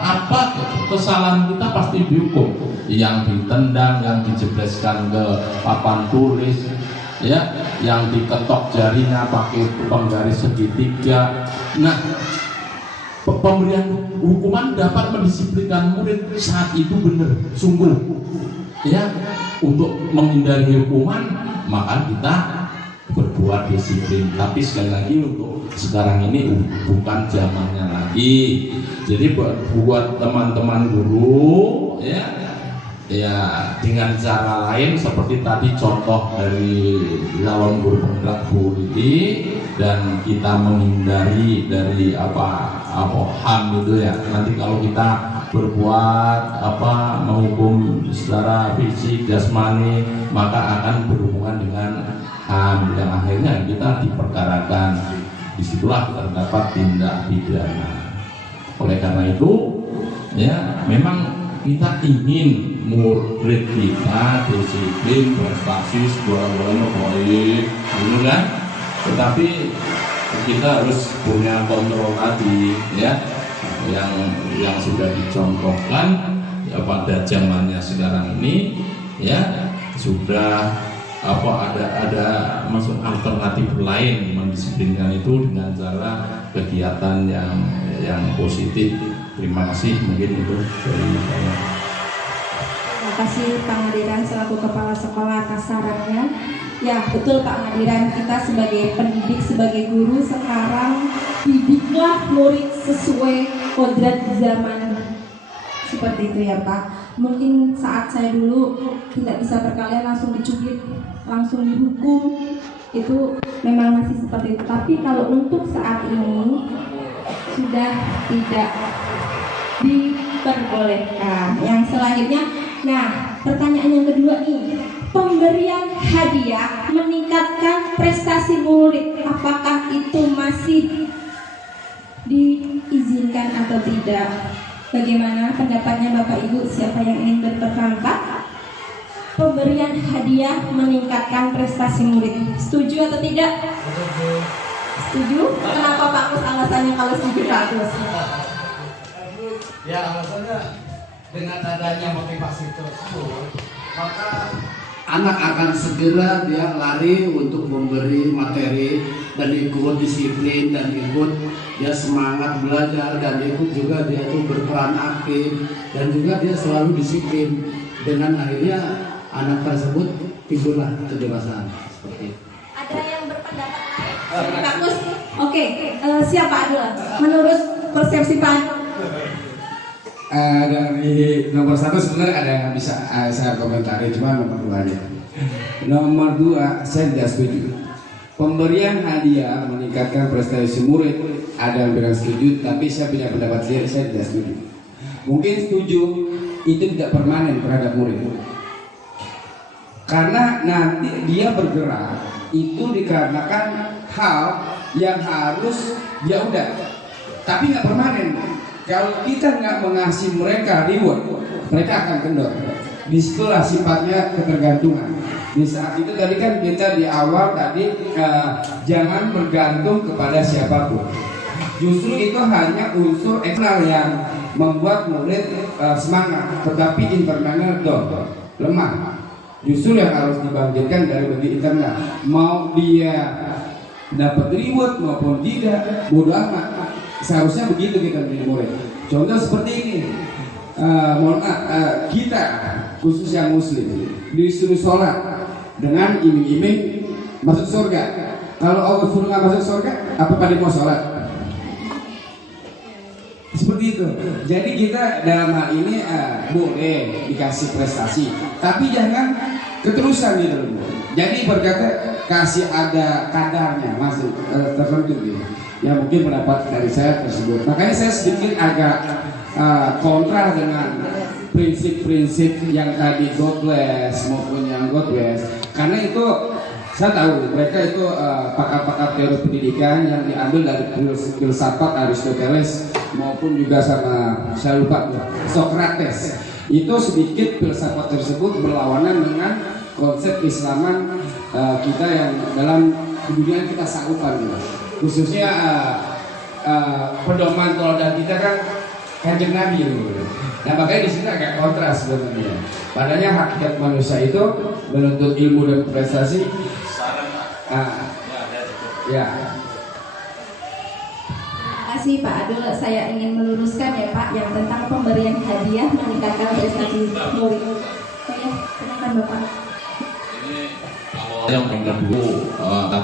kesalahan kita pasti dihukum. Yang ditendang, yang dijebleskan ke papan tulis, ya, yang diketok jarinya pakai penggaris segitiga. Nah, pemberian hukuman dapat mendisiplinkan murid saat itu benar, sungguh. Ya, untuk menghindari hukuman maka kita berbuat disiplin. Tapi sekali lagi untuk sekarang ini bukan zamannya lagi. Jadi buat teman-teman guru ya dengan cara lain seperti tadi contoh dari calon guru penggerak Bu Liti, dan kita menghindari dari apa HAM itu ya. Nanti kalau kita berbuat menghukum secara fisik jasmani maka akan berhubungan dengan HAM yang akhirnya kita diperkarakan. Disitulah terdapat tindak pidana. Oleh karena itu ya memang kita ingin murid kita disiplin, prestasi, segala-galanya baik, gitu kan? Tetapi kita harus punya kontrol tadi, ya, yang sudah dicontohkan ya pada zamannya sekarang ini, ya sudah ada maksud alternatif lain mendisiplinkan itu dengan cara kegiatan yang positif. Terima kasih, mungkin itu dari saya. Terima kasih Pak Ngadiran selaku Kepala Sekolah atas sarannya. Ya betul Pak Ngadiran, kita sebagai pendidik, sebagai guru sekarang didiklah murid sesuai kodrat zaman. Seperti itu ya Pak. Mungkin saat saya dulu tidak bisa berkalian langsung dicubit, langsung dihukum, itu memang masih seperti itu. Tapi kalau untuk saat ini sudah tidak diperbolehkan. Yang selanjutnya, nah pertanyaan yang kedua nih, pemberian hadiah meningkatkan prestasi murid, apakah itu masih diizinkan atau tidak? Bagaimana pendapatnya Bapak Ibu? Siapa yang ingin berperan Pak? Pemberian hadiah meningkatkan prestasi murid, setuju atau tidak? Setuju? Kenapa Pak Kus alasannya kalau setuju Pak Kus? Ya alasannya dengan adanya motivasi tersebut, maka anak akan segera dia lari untuk memberi materi dan ikut disiplin dan ikut dia semangat belajar dan ikut juga dia itu berperan aktif dan juga dia selalu disiplin. Dengan akhirnya anak tersebut timbullah kedewasaan seperti itu. Ada yang berpendapat lain? Pak Kus, oke, siapa adalah menurut persepsi Pak? Dari nomor 1 sebenarnya ada yang bisa saya komentari, cuma nomor 2 aja. Nomor 2 saya tidak setuju. Pemberian hadiah meningkatkan prestasi murid, ada yang bilang setuju, tapi saya punya pendapat sendiri, saya tidak setuju. Mungkin setuju itu tidak permanen terhadap murid, karena nanti dia bergerak itu dikarenakan hal yang harus ya udah, tapi nggak permanen. Kalau kita nggak mengasih mereka reward, mereka akan kendor. Disitulah sifatnya ketergantungan. Di saat itu tadi kan kita di awal tadi jangan bergantung kepada siapapun. Justru itu hanya unsur eksternal yang membuat murid semangat, tetapi internalnya lemah. Justru yang harus dibangkitkan dari bagi internal. Mau dia dapat reward maupun tidak, bodoh amat. Seharusnya begitu kita menjadi murid. Contoh seperti ini, kita khusus yang muslim disuruh sholat dengan iming-iming masuk surga. Kalau Allah suruh nggak masuk surga, apa pada mau sholat? Seperti itu. Jadi kita dalam hal ini boleh dikasih prestasi, tapi jangan keterusan gitu. Jadi berkata kasih ada kadarnya masuk tertentu gitu. Ya mungkin pendapat dari saya tersebut. Makanya saya sedikit agak kontra dengan prinsip-prinsip yang tadi Godless maupun yang Godless, karena itu saya tahu mereka itu pakar-pakar teori pendidikan yang diambil dari filsafat Aristoteles maupun juga sama saya lupa Socrates. Itu sedikit filsafat tersebut berlawanan dengan konsep Islaman kita yang dalam dunia kita sanggupan gitu. Khususnya pedoman teladan kita kan Kanjeng Nabi gitu. Nah makanya di sini agak kontras sebenarnya. Padahal hakikat manusia itu menuntut ilmu dan prestasi. Ya. Terima kasih Pak Adul. Saya ingin meluruskan ya Pak yang tentang pemberian hadiah meningkatkan prestasi murid. Silakan Bapak. Ini kalau yang kedua,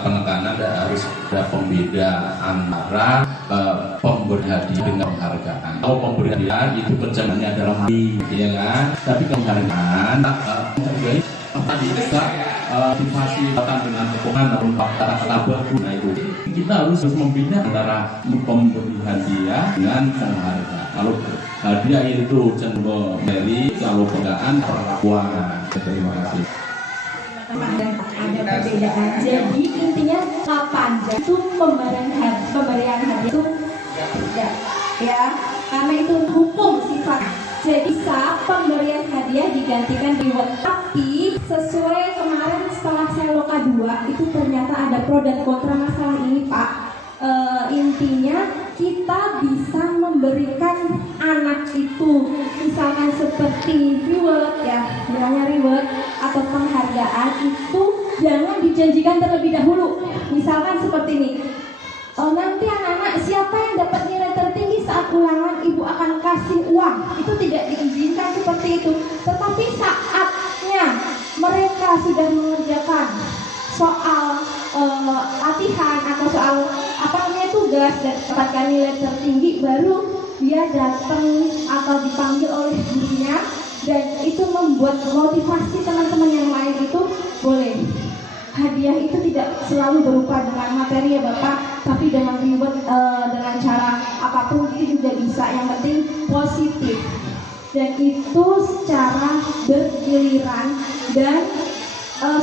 penekanan harus ada pembeda antara pemberi hadiah dengan penghargaan. Kalau pemberi hadiah itu kerjaannya adalah mati, ya kan? Tapi penghargaan menghargai tadi kita motivasi datang dengan kepungan namun kata-kata bagus. Nah itu kita harus membina antara pemberi hadiah dengan penghargaan. Kalau hadiah itu cenderung memberi, kalau penghargaan perlakuan. Terima kasih. Ada perbedaan. Jadi intinya kapan itu pemberian hadiah itu tidak, ya, karena itu hukum sifat. Jadi saat pemberian hadiah digantikan reward, tapi sesuai kemarin setelah saya loka 2 itu ternyata ada pro dan kontra masalah ini, Pak. Intinya kita bisa memberikan anak itu misalkan seperti reward, ya, bilangnya reward atau penghargaan itu jangan dijanjikan terlebih dahulu. Misalkan seperti ini, nanti anak-anak siapa yang dapat nilai tertinggi saat ulangan ibu akan kasih uang. Itu tidak diizinkan seperti itu. Tetapi saatnya mereka sudah mengerjakan soal latihan atau soal tugas dan dapatkan nilai tertinggi, baru dia datang atau dipanggil oleh gurunya, dan itu membuat motivasi teman-teman yang lain itu boleh. Hadiah itu tidak selalu berupa dengan materi ya Bapak, tapi dengan reward, dengan cara apapun itu juga bisa, yang penting positif. Dan itu secara bergiliran dan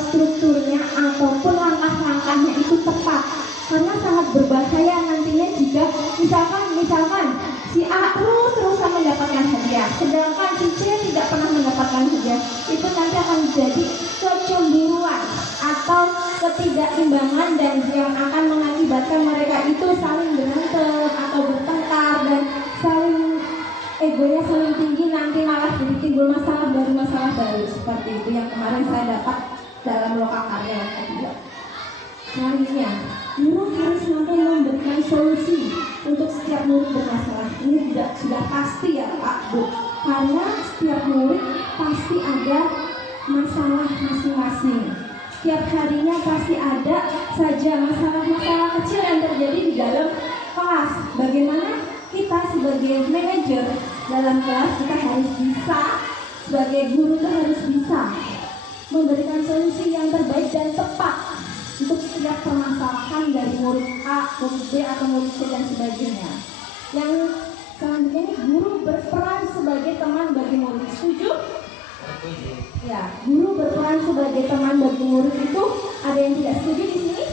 strukturnya ataupun langkah-langkahnya itu tepat, karena sangat berbahaya nantinya jika misalkan si A terus-terusan mendapatkan hadiah, sedangkan si C tidak pernah mendapatkan hadiah. Itu nanti akan jadi kecemburuan atau ketidakimbangan, dan yang akan mengakibatkan mereka itu saling berantem atau bertengkar dan saling egonya saling tinggi, nanti malah jadi timbul masalah baru seperti itu yang kemarin saya dapat dalam loka karya kedua. Selanjutnya, guru harus mampu memberikan solusi untuk setiap murid bermasalah. Ini sudah pasti ya Pak Bu, karena setiap murid pasti ada masalah masing-masing. Setiap harinya pasti ada saja masalah-masalah kecil yang terjadi di dalam kelas. Bagaimana kita sebagai manajer dalam kelas, kita harus bisa, sebagai guru itu harus bisa memberikan solusi yang terbaik dan tepat untuk setiap permasalahan dari murid A, murid B, atau murid C dan sebagainya. Yang selanjutnya ini, guru berperan sebagai teman bagi murid. Setuju? Ya, guru berperan sebagai teman bagi murid itu ada yang tidak setuju di sini?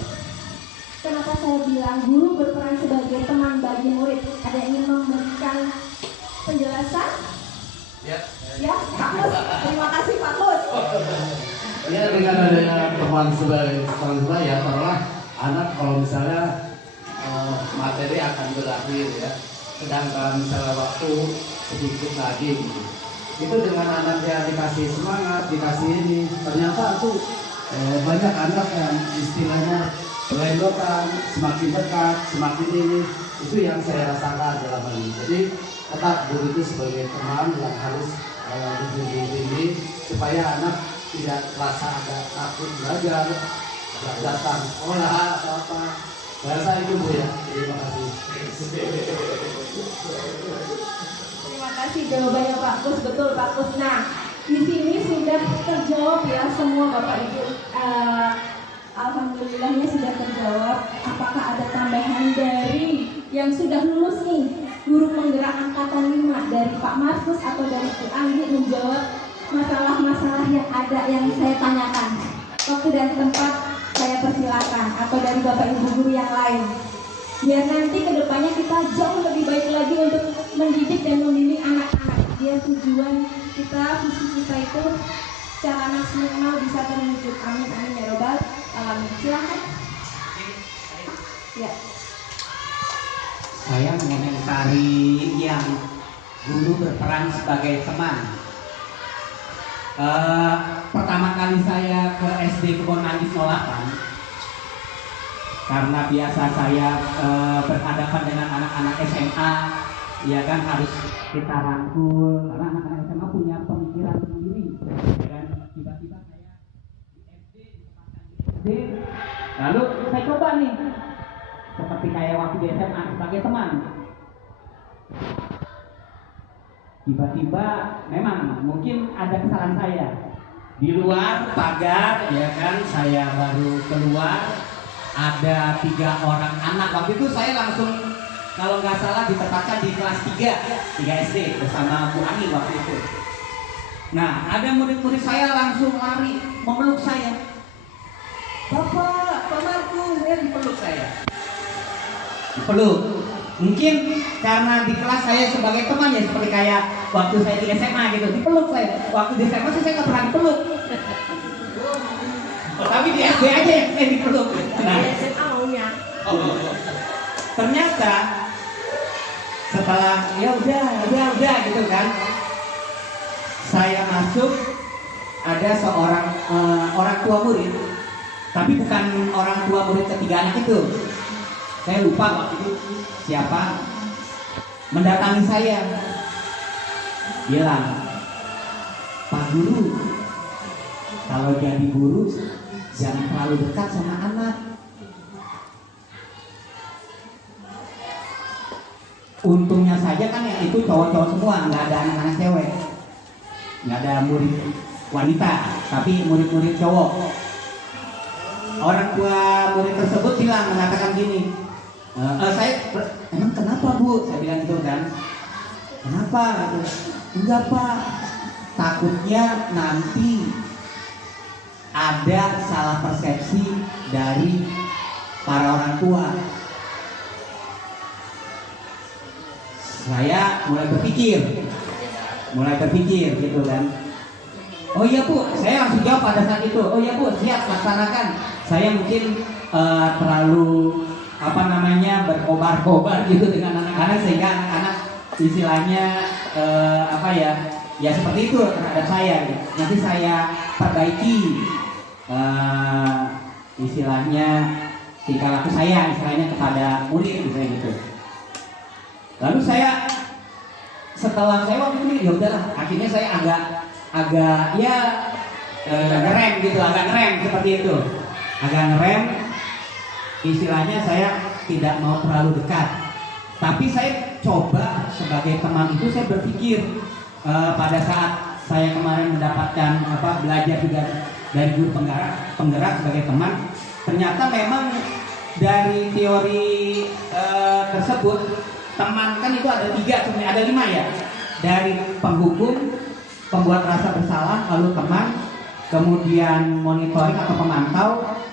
Kenapa saya bilang guru berperan sebagai teman bagi murid? Ada yang ingin memberikan penjelasan? Ya, Pak Mus. Terima kasih Pak Mus. Ya, dengan adanya teman sebaya, taruhlah anak kalau misalnya materi akan berakhir ya, sedangkan misalnya waktu sedikit lagi gitu. Itu dengan anak yang dikasih semangat, dikasih ini, ternyata tuh banyak anak yang istilahnya belendokan, semakin dekat, semakin ini. Itu yang saya rasakan dalam hal ini. Jadi tetap guru itu sebagai teman yang harus dibimbing supaya anak tidak merasa ada takut belajar, datang sekolah atau apa. Saya rasa itu Bu ya. Terima kasih. Terima kasih jawabannya Pak Kus, betul Pak Kus. Nah, di sini sudah terjawab ya semua Bapak Ibu. Alhamdulillahnya sudah terjawab. Apakah ada tambahan dari yang sudah lulus nih, guru penggerak angkatan 5 dari Pak Markus atau dari Bu Anggi menjawab masalah-masalah yang ada yang saya tanyakan? Waktu dan tempat saya persilakan, atau dari Bapak Ibu guru yang lain, biar nanti kedepannya kita jauh lebih baik lagi untuk mendidik dan membimbing anak-anak. Biar tujuan kita, visi kita itu secara maksimal bisa terwujud. Amin amin ya robbal alamin. Silakan. Ya. Saya mengomentari yang guru berperan sebagai teman. Pertama kali saya ke SD Kebon Manggis 08, karena biasa saya berhadapan dengan anak-anak SMA, ya kan, harus kita rangkul karena anak-anak SMA punya pemikiran sendiri, dan tiba-tiba saya di SD ditempatkan di SD. Lalu saya coba nih, seperti kayak waktu di SMA sebagai teman. Tiba-tiba memang mungkin ada kesalahan saya. Di luar pagar, ya kan, saya baru keluar, ada 3 orang anak. Waktu itu saya langsung, kalau nggak salah ditempatkan di kelas 3 SD bersama Bu Ani waktu itu. Nah, ada murid-murid saya langsung lari memeluk saya. Bapak, Pak Markus, ya dipeluk saya. Dipeluk. Mungkin karena di kelas saya sebagai teman ya seperti kayak waktu saya di SMA gitu, dipeluk saya. Waktu di SMA saya nggak pernah dipeluk. Tapi di SD aja yang saya dipeluk. Nah, SMA maunya. ternyata setelah ya udah gitu kan, saya masuk, ada seorang orang tua murid, tapi bukan orang tua murid ketiga anak itu. Saya lupa waktu itu siapa, mendatangi saya, bilang, Pak Guru, kalau jadi guru jangan terlalu dekat sama anak. Untungnya saja kan yang itu cowok-cowok semua, nggak ada anak-anak cewek, nggak ada murid wanita, tapi murid-murid cowok. Orang tua murid tersebut mengatakan gini, emang kenapa Bu? Saya bilang gitu kan. Kenapa? Enggak Pak, takutnya nanti ada salah persepsi dari para orang tua. Saya mulai berpikir gitu kan. Oh iya Bu, saya langsung jawab pada saat itu. Oh iya Bu, siap, laksanakan. Saya mungkin terlalu berkobar-kobar gitu dengan anak-anak, sehingga anak-anak istilahnya ya seperti itu terhadap saya. Nanti saya perbaiki istilahnya tingkah laku saya istilahnya kepada murid misalnya gitu. Lalu saya setelah saya waktu itu ya udahlah, akhirnya saya agak ngerem seperti itu, agak ngerem. Istilahnya saya tidak mau terlalu dekat, tapi saya coba sebagai teman itu saya berpikir pada saat saya kemarin mendapatkan belajar juga dari guru penggerak sebagai teman, ternyata memang dari teori tersebut teman kan itu ada 3, sebenarnya ada 5 ya, dari penghukum, pembuat rasa bersalah, lalu teman, kemudian monitoring atau pemantau,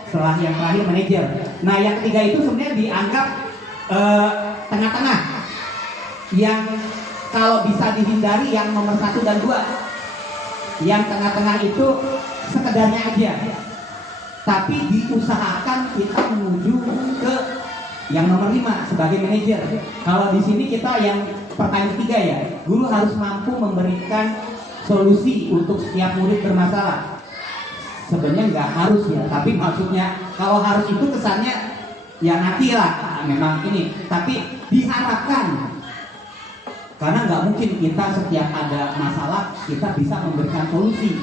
setelah yang terakhir manajer. Nah yang ketiga itu sebenarnya dianggap tengah-tengah, yang kalau bisa dihindari yang nomor 1 dan 2. Yang tengah-tengah itu sekedarnya aja, tapi diusahakan kita menuju ke yang nomor 5 sebagai manajer. Kalau di sini kita yang pertanyaan ketiga ya, guru harus mampu memberikan solusi untuk setiap murid bermasalah. Sebenarnya nggak harus ya, tapi maksudnya kalau harus itu kesannya ya nantilah memang ini, tapi diharapkan, karena nggak mungkin kita setiap ada masalah kita bisa memberikan solusi.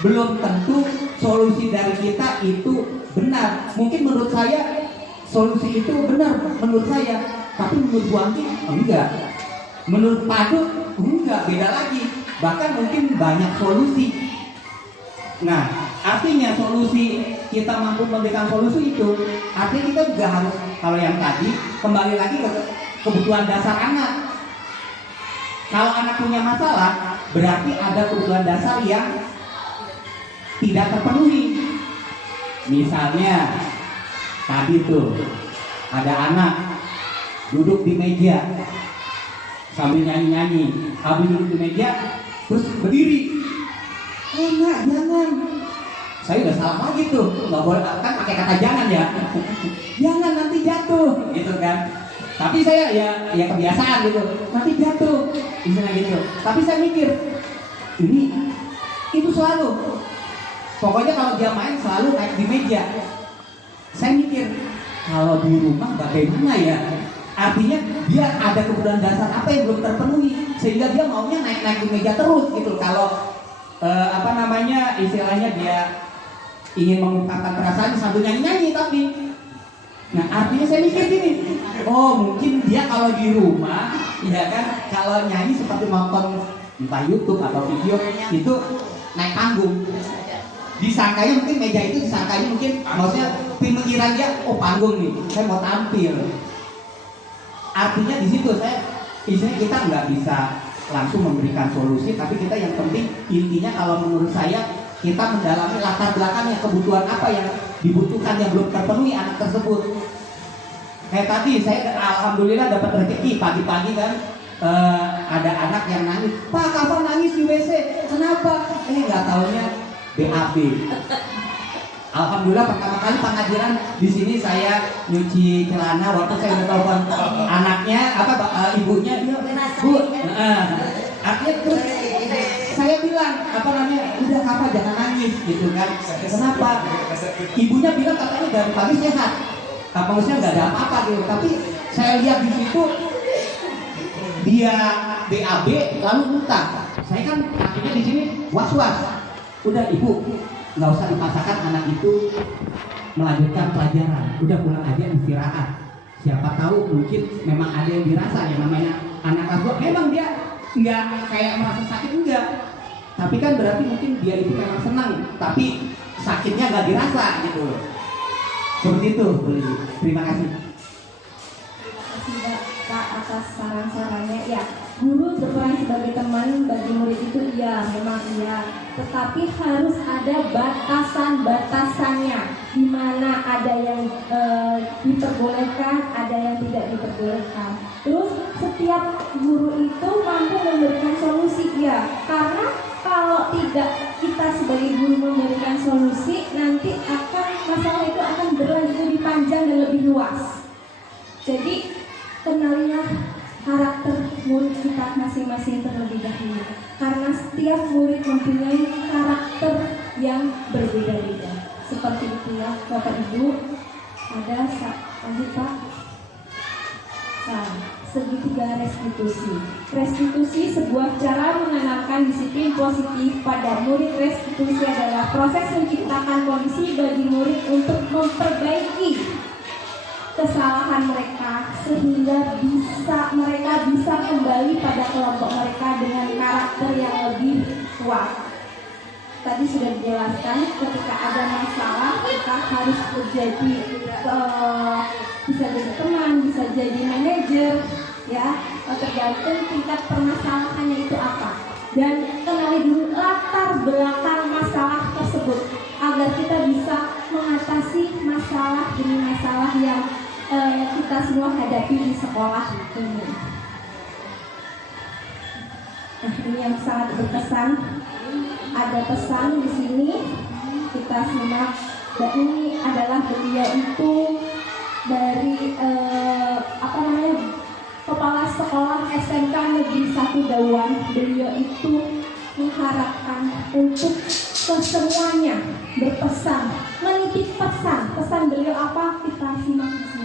Belum tentu solusi dari kita itu benar. Mungkin menurut saya solusi itu benar menurut saya, tapi menurut Bu Angki enggak, menurut Pak Adu enggak, beda lagi. Bahkan mungkin banyak solusi. Nah, artinya solusi, kita mampu memberikan solusi itu, artinya kita juga harus, kalau yang tadi, kembali lagi ke kebutuhan dasar anak. Kalau anak punya masalah, berarti ada kebutuhan dasar yang tidak terpenuhi. Misalnya, tadi tuh, ada anak duduk di meja, sambil nyanyi-nyanyi, habis duduk di meja, terus berdiri. Enggak, jangan. Saya udah salah lagi tuh, nggak boleh, kan pakai kata jangan ya. Jangan, nanti jatuh, gitu kan. Tapi saya ya kebiasaan gitu, nanti jatuh, misalnya gitu. Tapi saya mikir, itu selalu. Pokoknya kalau dia main selalu naik di meja. Saya mikir, kalau di rumah bagaimana ya? Artinya dia ada kebutuhan dasar apa yang belum terpenuhi, sehingga dia maunya naik-naik di meja terus gitu. Kalau istilahnya dia ingin mengungkapkan perasaan sambil nyanyi-nyanyi tapi. Nah artinya saya mikir gini, oh mungkin dia kalau di rumah, ya kan, kalau nyanyi seperti nonton entah YouTube atau video itu naik panggung. Disangkanya mungkin meja itu disangkanya mungkin maksudnya pemikiran dia, oh panggung nih, saya mau tampil. Artinya di situ istilahnya kita nggak bisa langsung memberikan solusi, tapi kita yang penting intinya kalau menurut saya kita mendalami latar belakangnya, kebutuhan apa yang dibutuhkan yang belum terpenuhi anak tersebut. Kayak tadi saya alhamdulillah dapat rezeki pagi-pagi kan, ada anak yang nangis, Pak kapan nangis di WC? Kenapa? Nggak taunya BAB. Alhamdulillah pertama kali pengajaran di sini saya nyuci celana waktu saya udah telepon anaknya ibunya, Bu, artinya terus saya bilang udah apa jangan nangis gitu kan. Kenapa? Ibunya bilang katanya dari pagi sehat, maksudnya nggak ada apa-apa gitu. Tapi saya lihat di situ dia BAB lalu muntah. Saya kan akhirnya di sini was-was. Udah ibu, nggak usah dipaksakan anak itu melanjutkan pelajaran. Udah pulang aja istirahat. Siapa tahu mungkin memang ada yang dirasa yang namanya anak asuh. Memang dia nggak kayak merasa sakit enggak. Tapi kan berarti mungkin dia itu memang senang, tapi sakitnya nggak dirasa gitu. Seperti itu, terima kasih. Terima kasih Kak atas saran-sarannya. Ya, guru berperan sebagai teman bagi murid itu iya, memang iya. Tetapi harus ada batasan-batasannya, di mana ada yang diperbolehkan, ada yang tidak diperbolehkan. Terus setiap guru itu mampu memberikan solusi ya, karena kalau tidak kita sebagai guru memberikan solusi, nanti masalah itu akan berlanjut lebih panjang dan lebih luas. Jadi kenalilah karakter murid kita masing-masing terlebih dahulu, karena setiap murid mempunyai karakter yang berbeda-beda. Seperti itu ya Bapak Ibu. Ada lanjut Pak. Nah, segitiga restitusi. Restitusi sebuah cara menanamkan disiplin positif pada murid. Restitusi adalah proses menciptakan kondisi bagi murid untuk memperbaiki kesalahan mereka sehingga mereka bisa kembali pada kelompok mereka dengan karakter yang lebih kuat. Tadi sudah dijelaskan ketika ada masalah kita harus menjadi bisa jadi teman, bisa jadi manajer, ya tergantung tingkat permasalahannya itu apa. Dan kenali dulu latar belakang masalah tersebut agar kita bisa mengatasi masalah demi masalah yang kita semua hadapi di sekolah ini. Nah, ini yang sangat berkesan. Ada pesan di sini, kita simak. Dan ini adalah beliau itu dari Kepala Sekolah SMK Negeri 1 Dauan. Beliau itu mengharapkan untuk kesemuanya berpesan, menitip pesan. Pesan beliau apa? Kita simak di sini.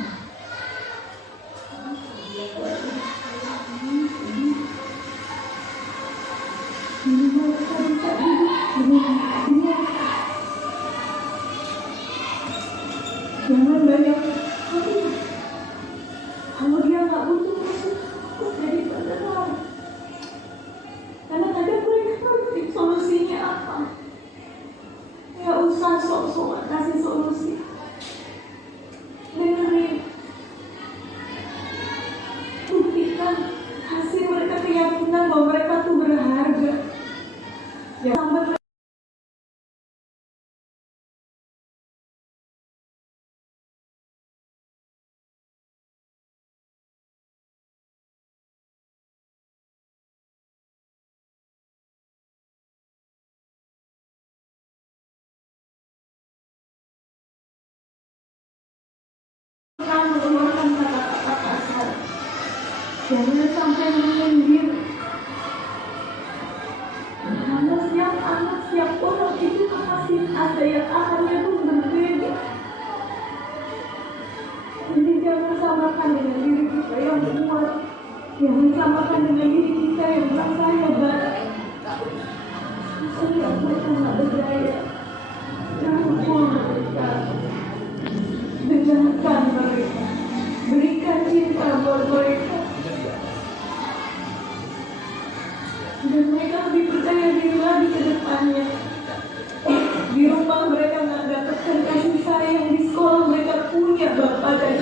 Jangan banyak kalau dia nggak butuh kok jadi beneran, karena kadang mereka ngerti solusinya apa. Nggak usah sok-sokan kasih solusi, dengerin, buktikan, kasih mereka keyakinan bahwa mereka tuh berharga. Ya, sampai mengeluarkan kata-kata kasar. Jangan sampai menyindir. Karena setiap anak, setiap orang itu pasti ada yang akalnya itu berbeda. Jadi jangan samakan dengan diri kita yang kuat. Jangan samakan dengan diri kita yang merasa hebat. Saya nggak pernah berdaya. Jangan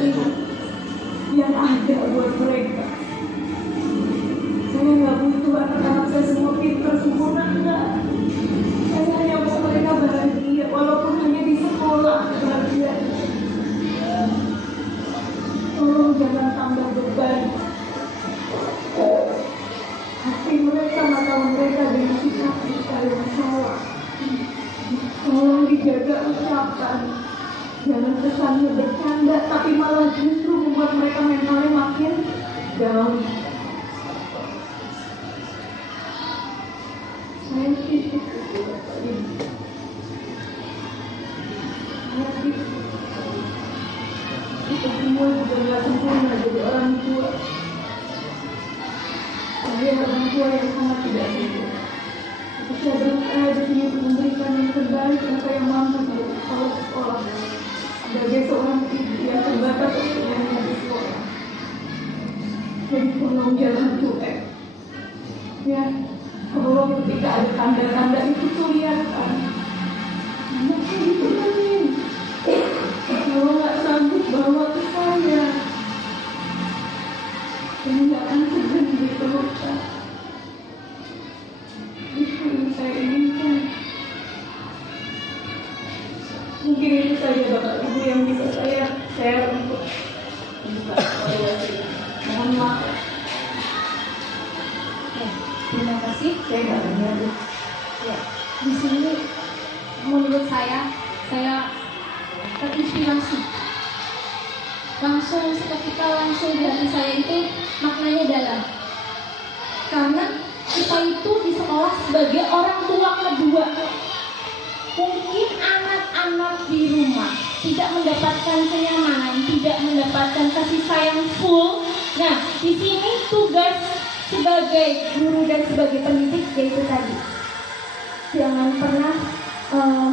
ini yang ada buat mereka. Saya nggak butuh anak-anak saya semua pintar sempurna, enggak. Saya hanya mau mereka bahagia, walaupun hanya di sekolah bahagia. Tolong jangan tambah beban hati mereka, mata mereka dengan kita yang salah. Tolong dijaga ucapan, jangan kesannya bercanda, tapi malah justru membuat mereka mentalnya makin down. Saya itu kita semua juga nggak sempurna jadi orang tua. Saya orang tua yang sangat tidak sempurna. Saya berusaha di sini untuk memberikan yang terbaik yang saya mampu kalau sekolah. Sebagai seorang ibu yang terbatas usianya di sekolah. Jadi tolong jangan cuek. Ya, tolong ketika ada tanda-tanda itu kelihatan. Anaknya ditemenin. Kalau nggak sanggup bawa ke saya. Saya nggak akan segan diteruskan. Itu yang saya inginkan. Mungkin itu saja Bapak Ibu yang bisa saya share untuk evaluasi. Mohon maaf. Ya, terima kasih. Saya nggak menyadari. Ya, di sini menurut saya terinspirasi. Langsung seketika langsung di hati saya itu maknanya dalam. Karena kita itu di sekolah sebagai orang tua kedua. Mungkin anak-anak di rumah tidak mendapatkan kenyamanan, tidak mendapatkan kasih sayang full. Nah, di sini tugas sebagai guru dan sebagai pendidik yaitu tadi, jangan pernah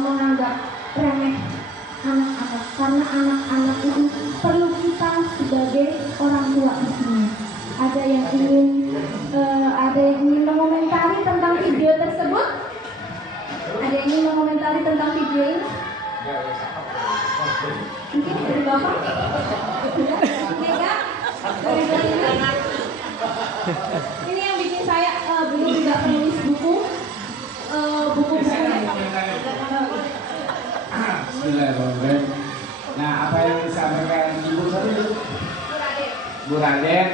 menganggap remeh anak-anak, karena anak-anak itu perlu kita sebagai orang tua di sini. Ada yang ingin mengomentari tentang video tersebut? Ada yang ingin mengomentari tentang video ini? Mungkin dari Bapak? Tidak? Dari ini? Ini yang bikin saya belum tidak menulis buku. Bismillahirrahmanirrahim. Nah, apa yang disampaikan Ibu tadi, Bu Raden,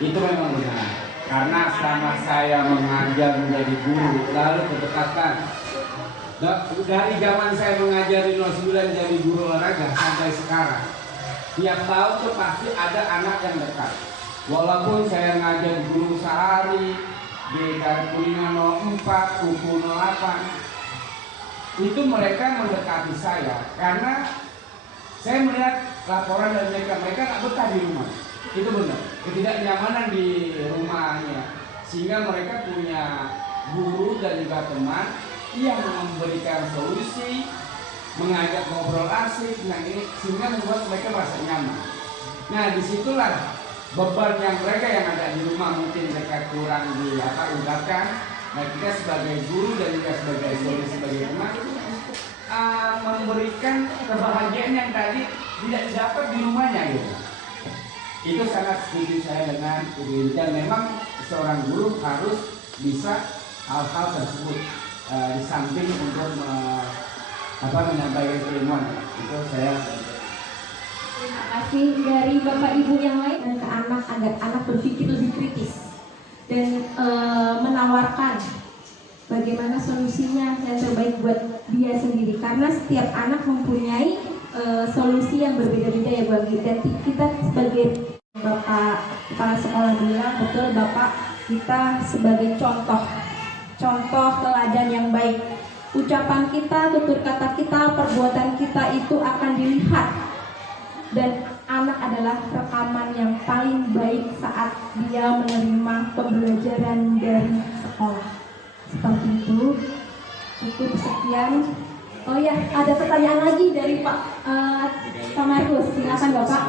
itu memang benar. Karena selama saya mengajar menjadi guru, lalu kedekatan dari zaman saya mengajar di 09 jadi guru olahraga sampai sekarang, tiap tahun tuh pasti ada anak yang dekat. Walaupun saya ngajar guru sehari di Kuningan 04, Kuku 08, itu mereka mendekati saya karena saya melihat laporan dari mereka nggak betah di rumah. Itu benar, ketidaknyamanan di rumahnya, sehingga mereka punya guru dan juga teman yang memberikan solusi, mengajak ngobrol asik, sehingga membuat mereka merasa nyaman. Nah, disitulah beban yang mereka yang ada di rumah mungkin mereka kurang diungkapkan. Nah, kita sebagai guru dan juga sebagai solusi sebagai teman memberikan kebahagiaan yang tadi tidak didapat di rumahnya gitu. Itu sangat setuju saya dengan Ibu, dan memang seorang guru harus bisa hal-hal tersebut di samping untuk menyampaikan keilmuan. Itu saya. Terima kasih dari Bapak Ibu yang lain dan ke anak agar anak berpikir lebih kritis dan menawarkan bagaimana solusinya yang terbaik buat dia sendiri, karena setiap anak mempunyai solusi yang berbeda-beda ya Bu Anggi. Dan kita sebagai Bapak Kepala Sekolah bilang betul, Bapak kita sebagai contoh teladan yang baik. Ucapan kita, tutur kata kita, perbuatan kita itu akan dilihat, dan anak adalah rekaman yang paling baik saat dia menerima pembelajaran dari sekolah. Seperti itu. Cukup sekian. Oh ya, ada pertanyaan lagi dari Pak Markus. Silakan Bapak.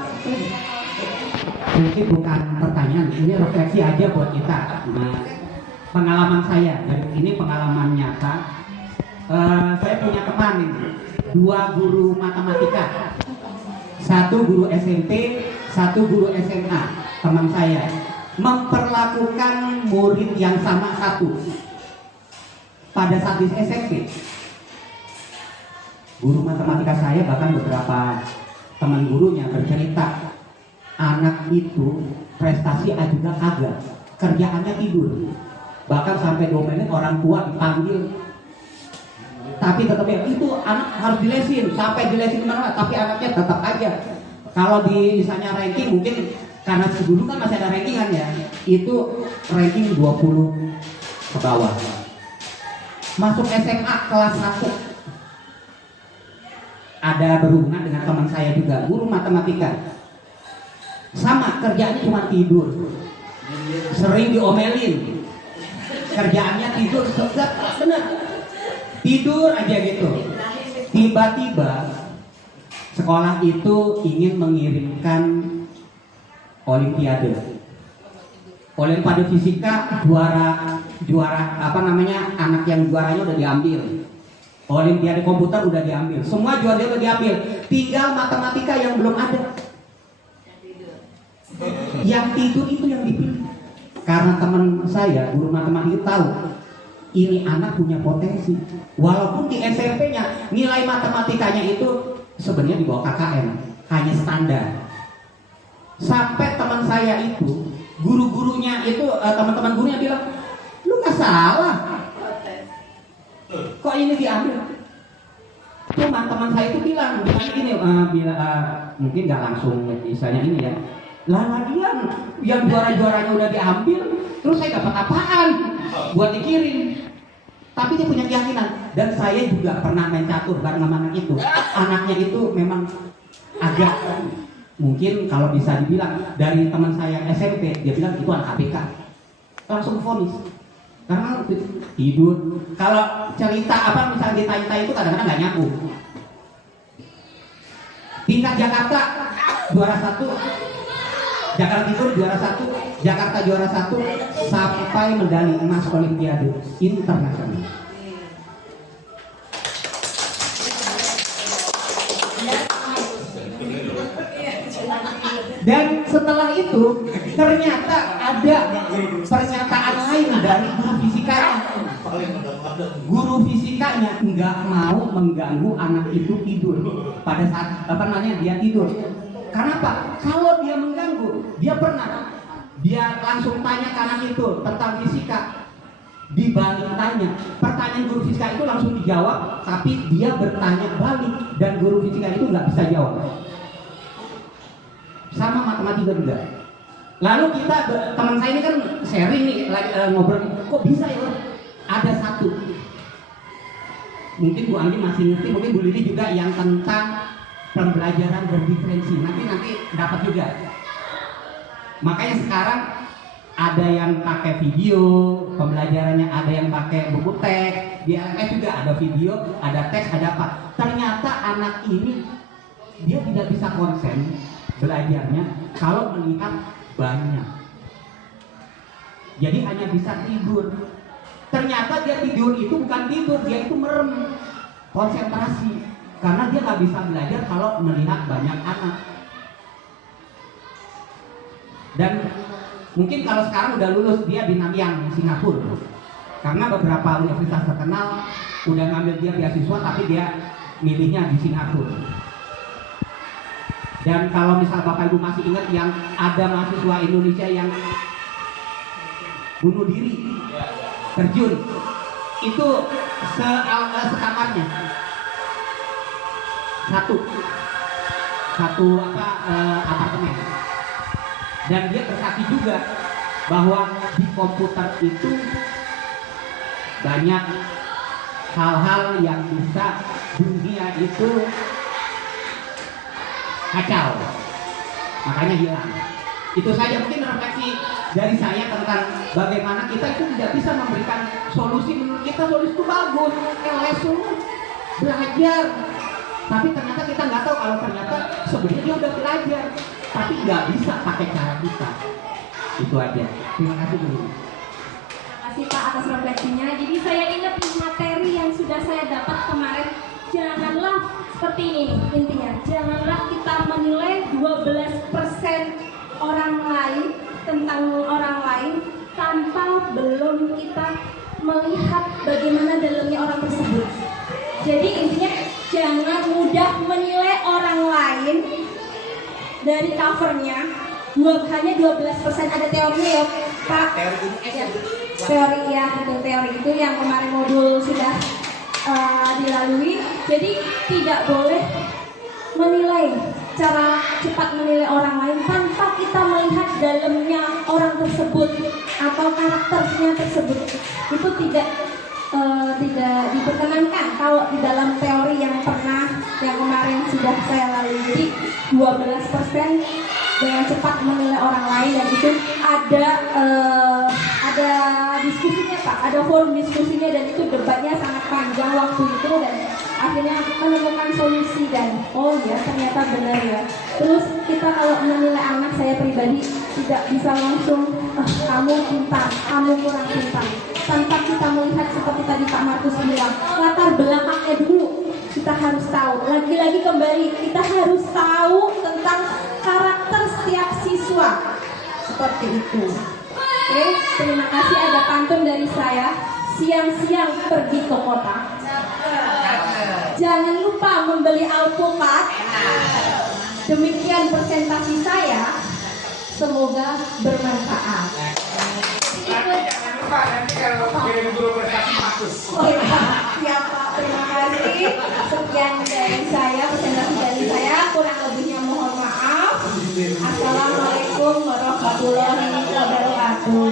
Mungkin bukan pertanyaan, ini refleksi aja buat kita. Nah, pengalaman saya, dan ini pengalaman nyata. Saya punya teman 2 guru matematika. satu guru SMP, satu guru SMA, teman saya memperlakukan murid yang sama satu. Pada saat di SMP, guru matematika saya bahkan beberapa teman gurunya bercerita, anak itu prestasi juga kagak, kerjaannya tidur. Bahkan sampai 2 menit orang tua dipanggil, tapi tetap ya itu anak harus dilesin, sampai dilesin mana, tapi anaknya tetap aja. Kalau di misalnya ranking mungkin karena dulu kan masih ada rankingan ya, itu ranking 20 ke bawah. Masuk SMA kelas 1 ada berhubungan dengan teman saya juga, guru matematika. Sama, kerjaannya cuma tidur. Sering diomelin. Kerjaannya tidur, benar. Tidur aja gitu. Tiba-tiba sekolah itu ingin mengirimkan olimpiade. Olimpiade fisika juara apa namanya, anak yang juaranya udah diambil. Olimpiade komputer udah diambil. Semua juara udah diambil. Tinggal matematika yang belum ada. Yang tidur itu yang dipilih. Karena teman saya guru matematika tahu ini anak punya potensi. Walaupun di SMP-nya nilai matematikanya itu sebenarnya di bawah KKM, hanya standar. Sampai teman saya itu, guru-gurunya itu, teman-teman gurunya bilang, lu nggak salah, kok ini diambil? Cuma teman saya itu bilang gini, mungkin nggak langsung misalnya ini ya, lah lagian yang juara-juaranya udah diambil, terus saya dapat apaan buat dikirim? Tapi dia punya keyakinan. Dan saya juga pernah main catur bareng sama anak itu. Anaknya itu memang agak, mungkin kalau bisa dibilang dari teman saya SMP, dia bilang itu anak ABK. Langsung vonis. Karena tidur. Kalau cerita apa misalnya ditanya-tanya itu kadang-kadang nggak nyambung. Tingkat Jakarta juara 1, Jakarta Timur juara 1, Jakarta juara 1, sampai medali emas Olimpiade internasional. Dan setelah itu ternyata ada pernyataan lain dari guru fisikanya. Guru fisikanya nggak mau mengganggu anak itu tidur pada saat dia tidur. Karena apa? Kalau dia mengganggu, dia langsung tanya ke anak itu tentang fisika. Dibalik tanya, pertanyaan guru fisika itu langsung dijawab, tapi dia bertanya balik dan guru fisika itu nggak bisa jawab. Sama matematika juga. Lalu kita, teman saya ini kan sharing nih, ngobrol, kok bisa ya? Ada satu. Mungkin Bu Anggi masih ngerti, mungkin Bu Lili juga yang tentang pembelajaran berdiferensi. Nanti dapat juga. Makanya sekarang ada yang pakai video pembelajarannya, ada yang pakai buku teks. Di LMS juga ada video, ada teks, ada apa. Ternyata anak ini dia tidak bisa konsen belajarnya kalau melihat banyak. Jadi hanya bisa tidur. Ternyata dia tidur itu bukan tidur, dia itu merem, konsentrasi. Karena dia nggak bisa belajar kalau melihat banyak anak. Dan mungkin kalau sekarang udah lulus, dia di Nanyang, Singapura. Karena beberapa universitas terkenal udah ngambil dia beasiswa, tapi dia milihnya di Singapura. Dan kalau misal Bapak Ibu masih ingat yang ada mahasiswa Indonesia yang bunuh diri, terjun, itu sekamarnya satu apartemen. Dan dia bersaksi juga bahwa di komputer itu banyak hal-hal yang bisa dunia itu kacau, makanya hilang. Itu saja mungkin refleksi dari saya tentang bagaimana kita itu tidak bisa memberikan solusi. Menurut kita solusi itu bagus, les belajar, tapi ternyata kita nggak tahu kalau ternyata sebenarnya dia udah belajar, tapi nggak bisa pakai cara kita. Itu aja. Terima kasih dulu. Terima kasih Pak atas refleksinya. Jadi saya ingat materi yang sudah saya dapat kemarin. Janganlah seperti ini intinya. Janganlah kita menilai 12% orang lain tentang orang lain tanpa belum kita melihat bagaimana dalamnya orang tersebut. Jadi intinya jangan mudah menilai orang lain dari covernya. Hanya 12%, ada teorinya ya Pak. Teori ya, itu teori itu yang kemarin modul sudah dilalui. Jadi tidak boleh menilai, cara cepat menilai orang lain tanpa kita melihat dalamnya orang tersebut atau karakternya tersebut. Itu tidak diperkenankan kalau di dalam teori yang kemarin sudah saya lalui. Jadi 12% dengan cepat menilai orang lain, dan itu ada diskusinya Pak, ada forum diskusinya, dan itu debatnya sangat panjang waktu itu, dan akhirnya menemukan solusi, dan oh ya ternyata benar ya. Terus kita kalau menilai anak, saya pribadi tidak bisa langsung kamu pintar, kamu kurang pintar, tanpa kita melihat seperti tadi Pak Markus bilang, latar belakangnya dulu kita harus tahu. Lagi-lagi kembali kita harus tahu tentang karakter setiap siswa, seperti itu. Oke, terima kasih. Ada pantun dari saya. Siang-siang pergi ke kota, jangan lupa membeli alpukat. Demikian presentasi saya, semoga bermanfaat. Jangan lupa nanti kalau kirim guru prestasi bagus. Oh iya, siap Pak, terima kasih. Sekian dari saya, presentasi dari saya, kurang lebihnya mohon maaf. Assalamualaikum warahmatullahi wabarakatuh.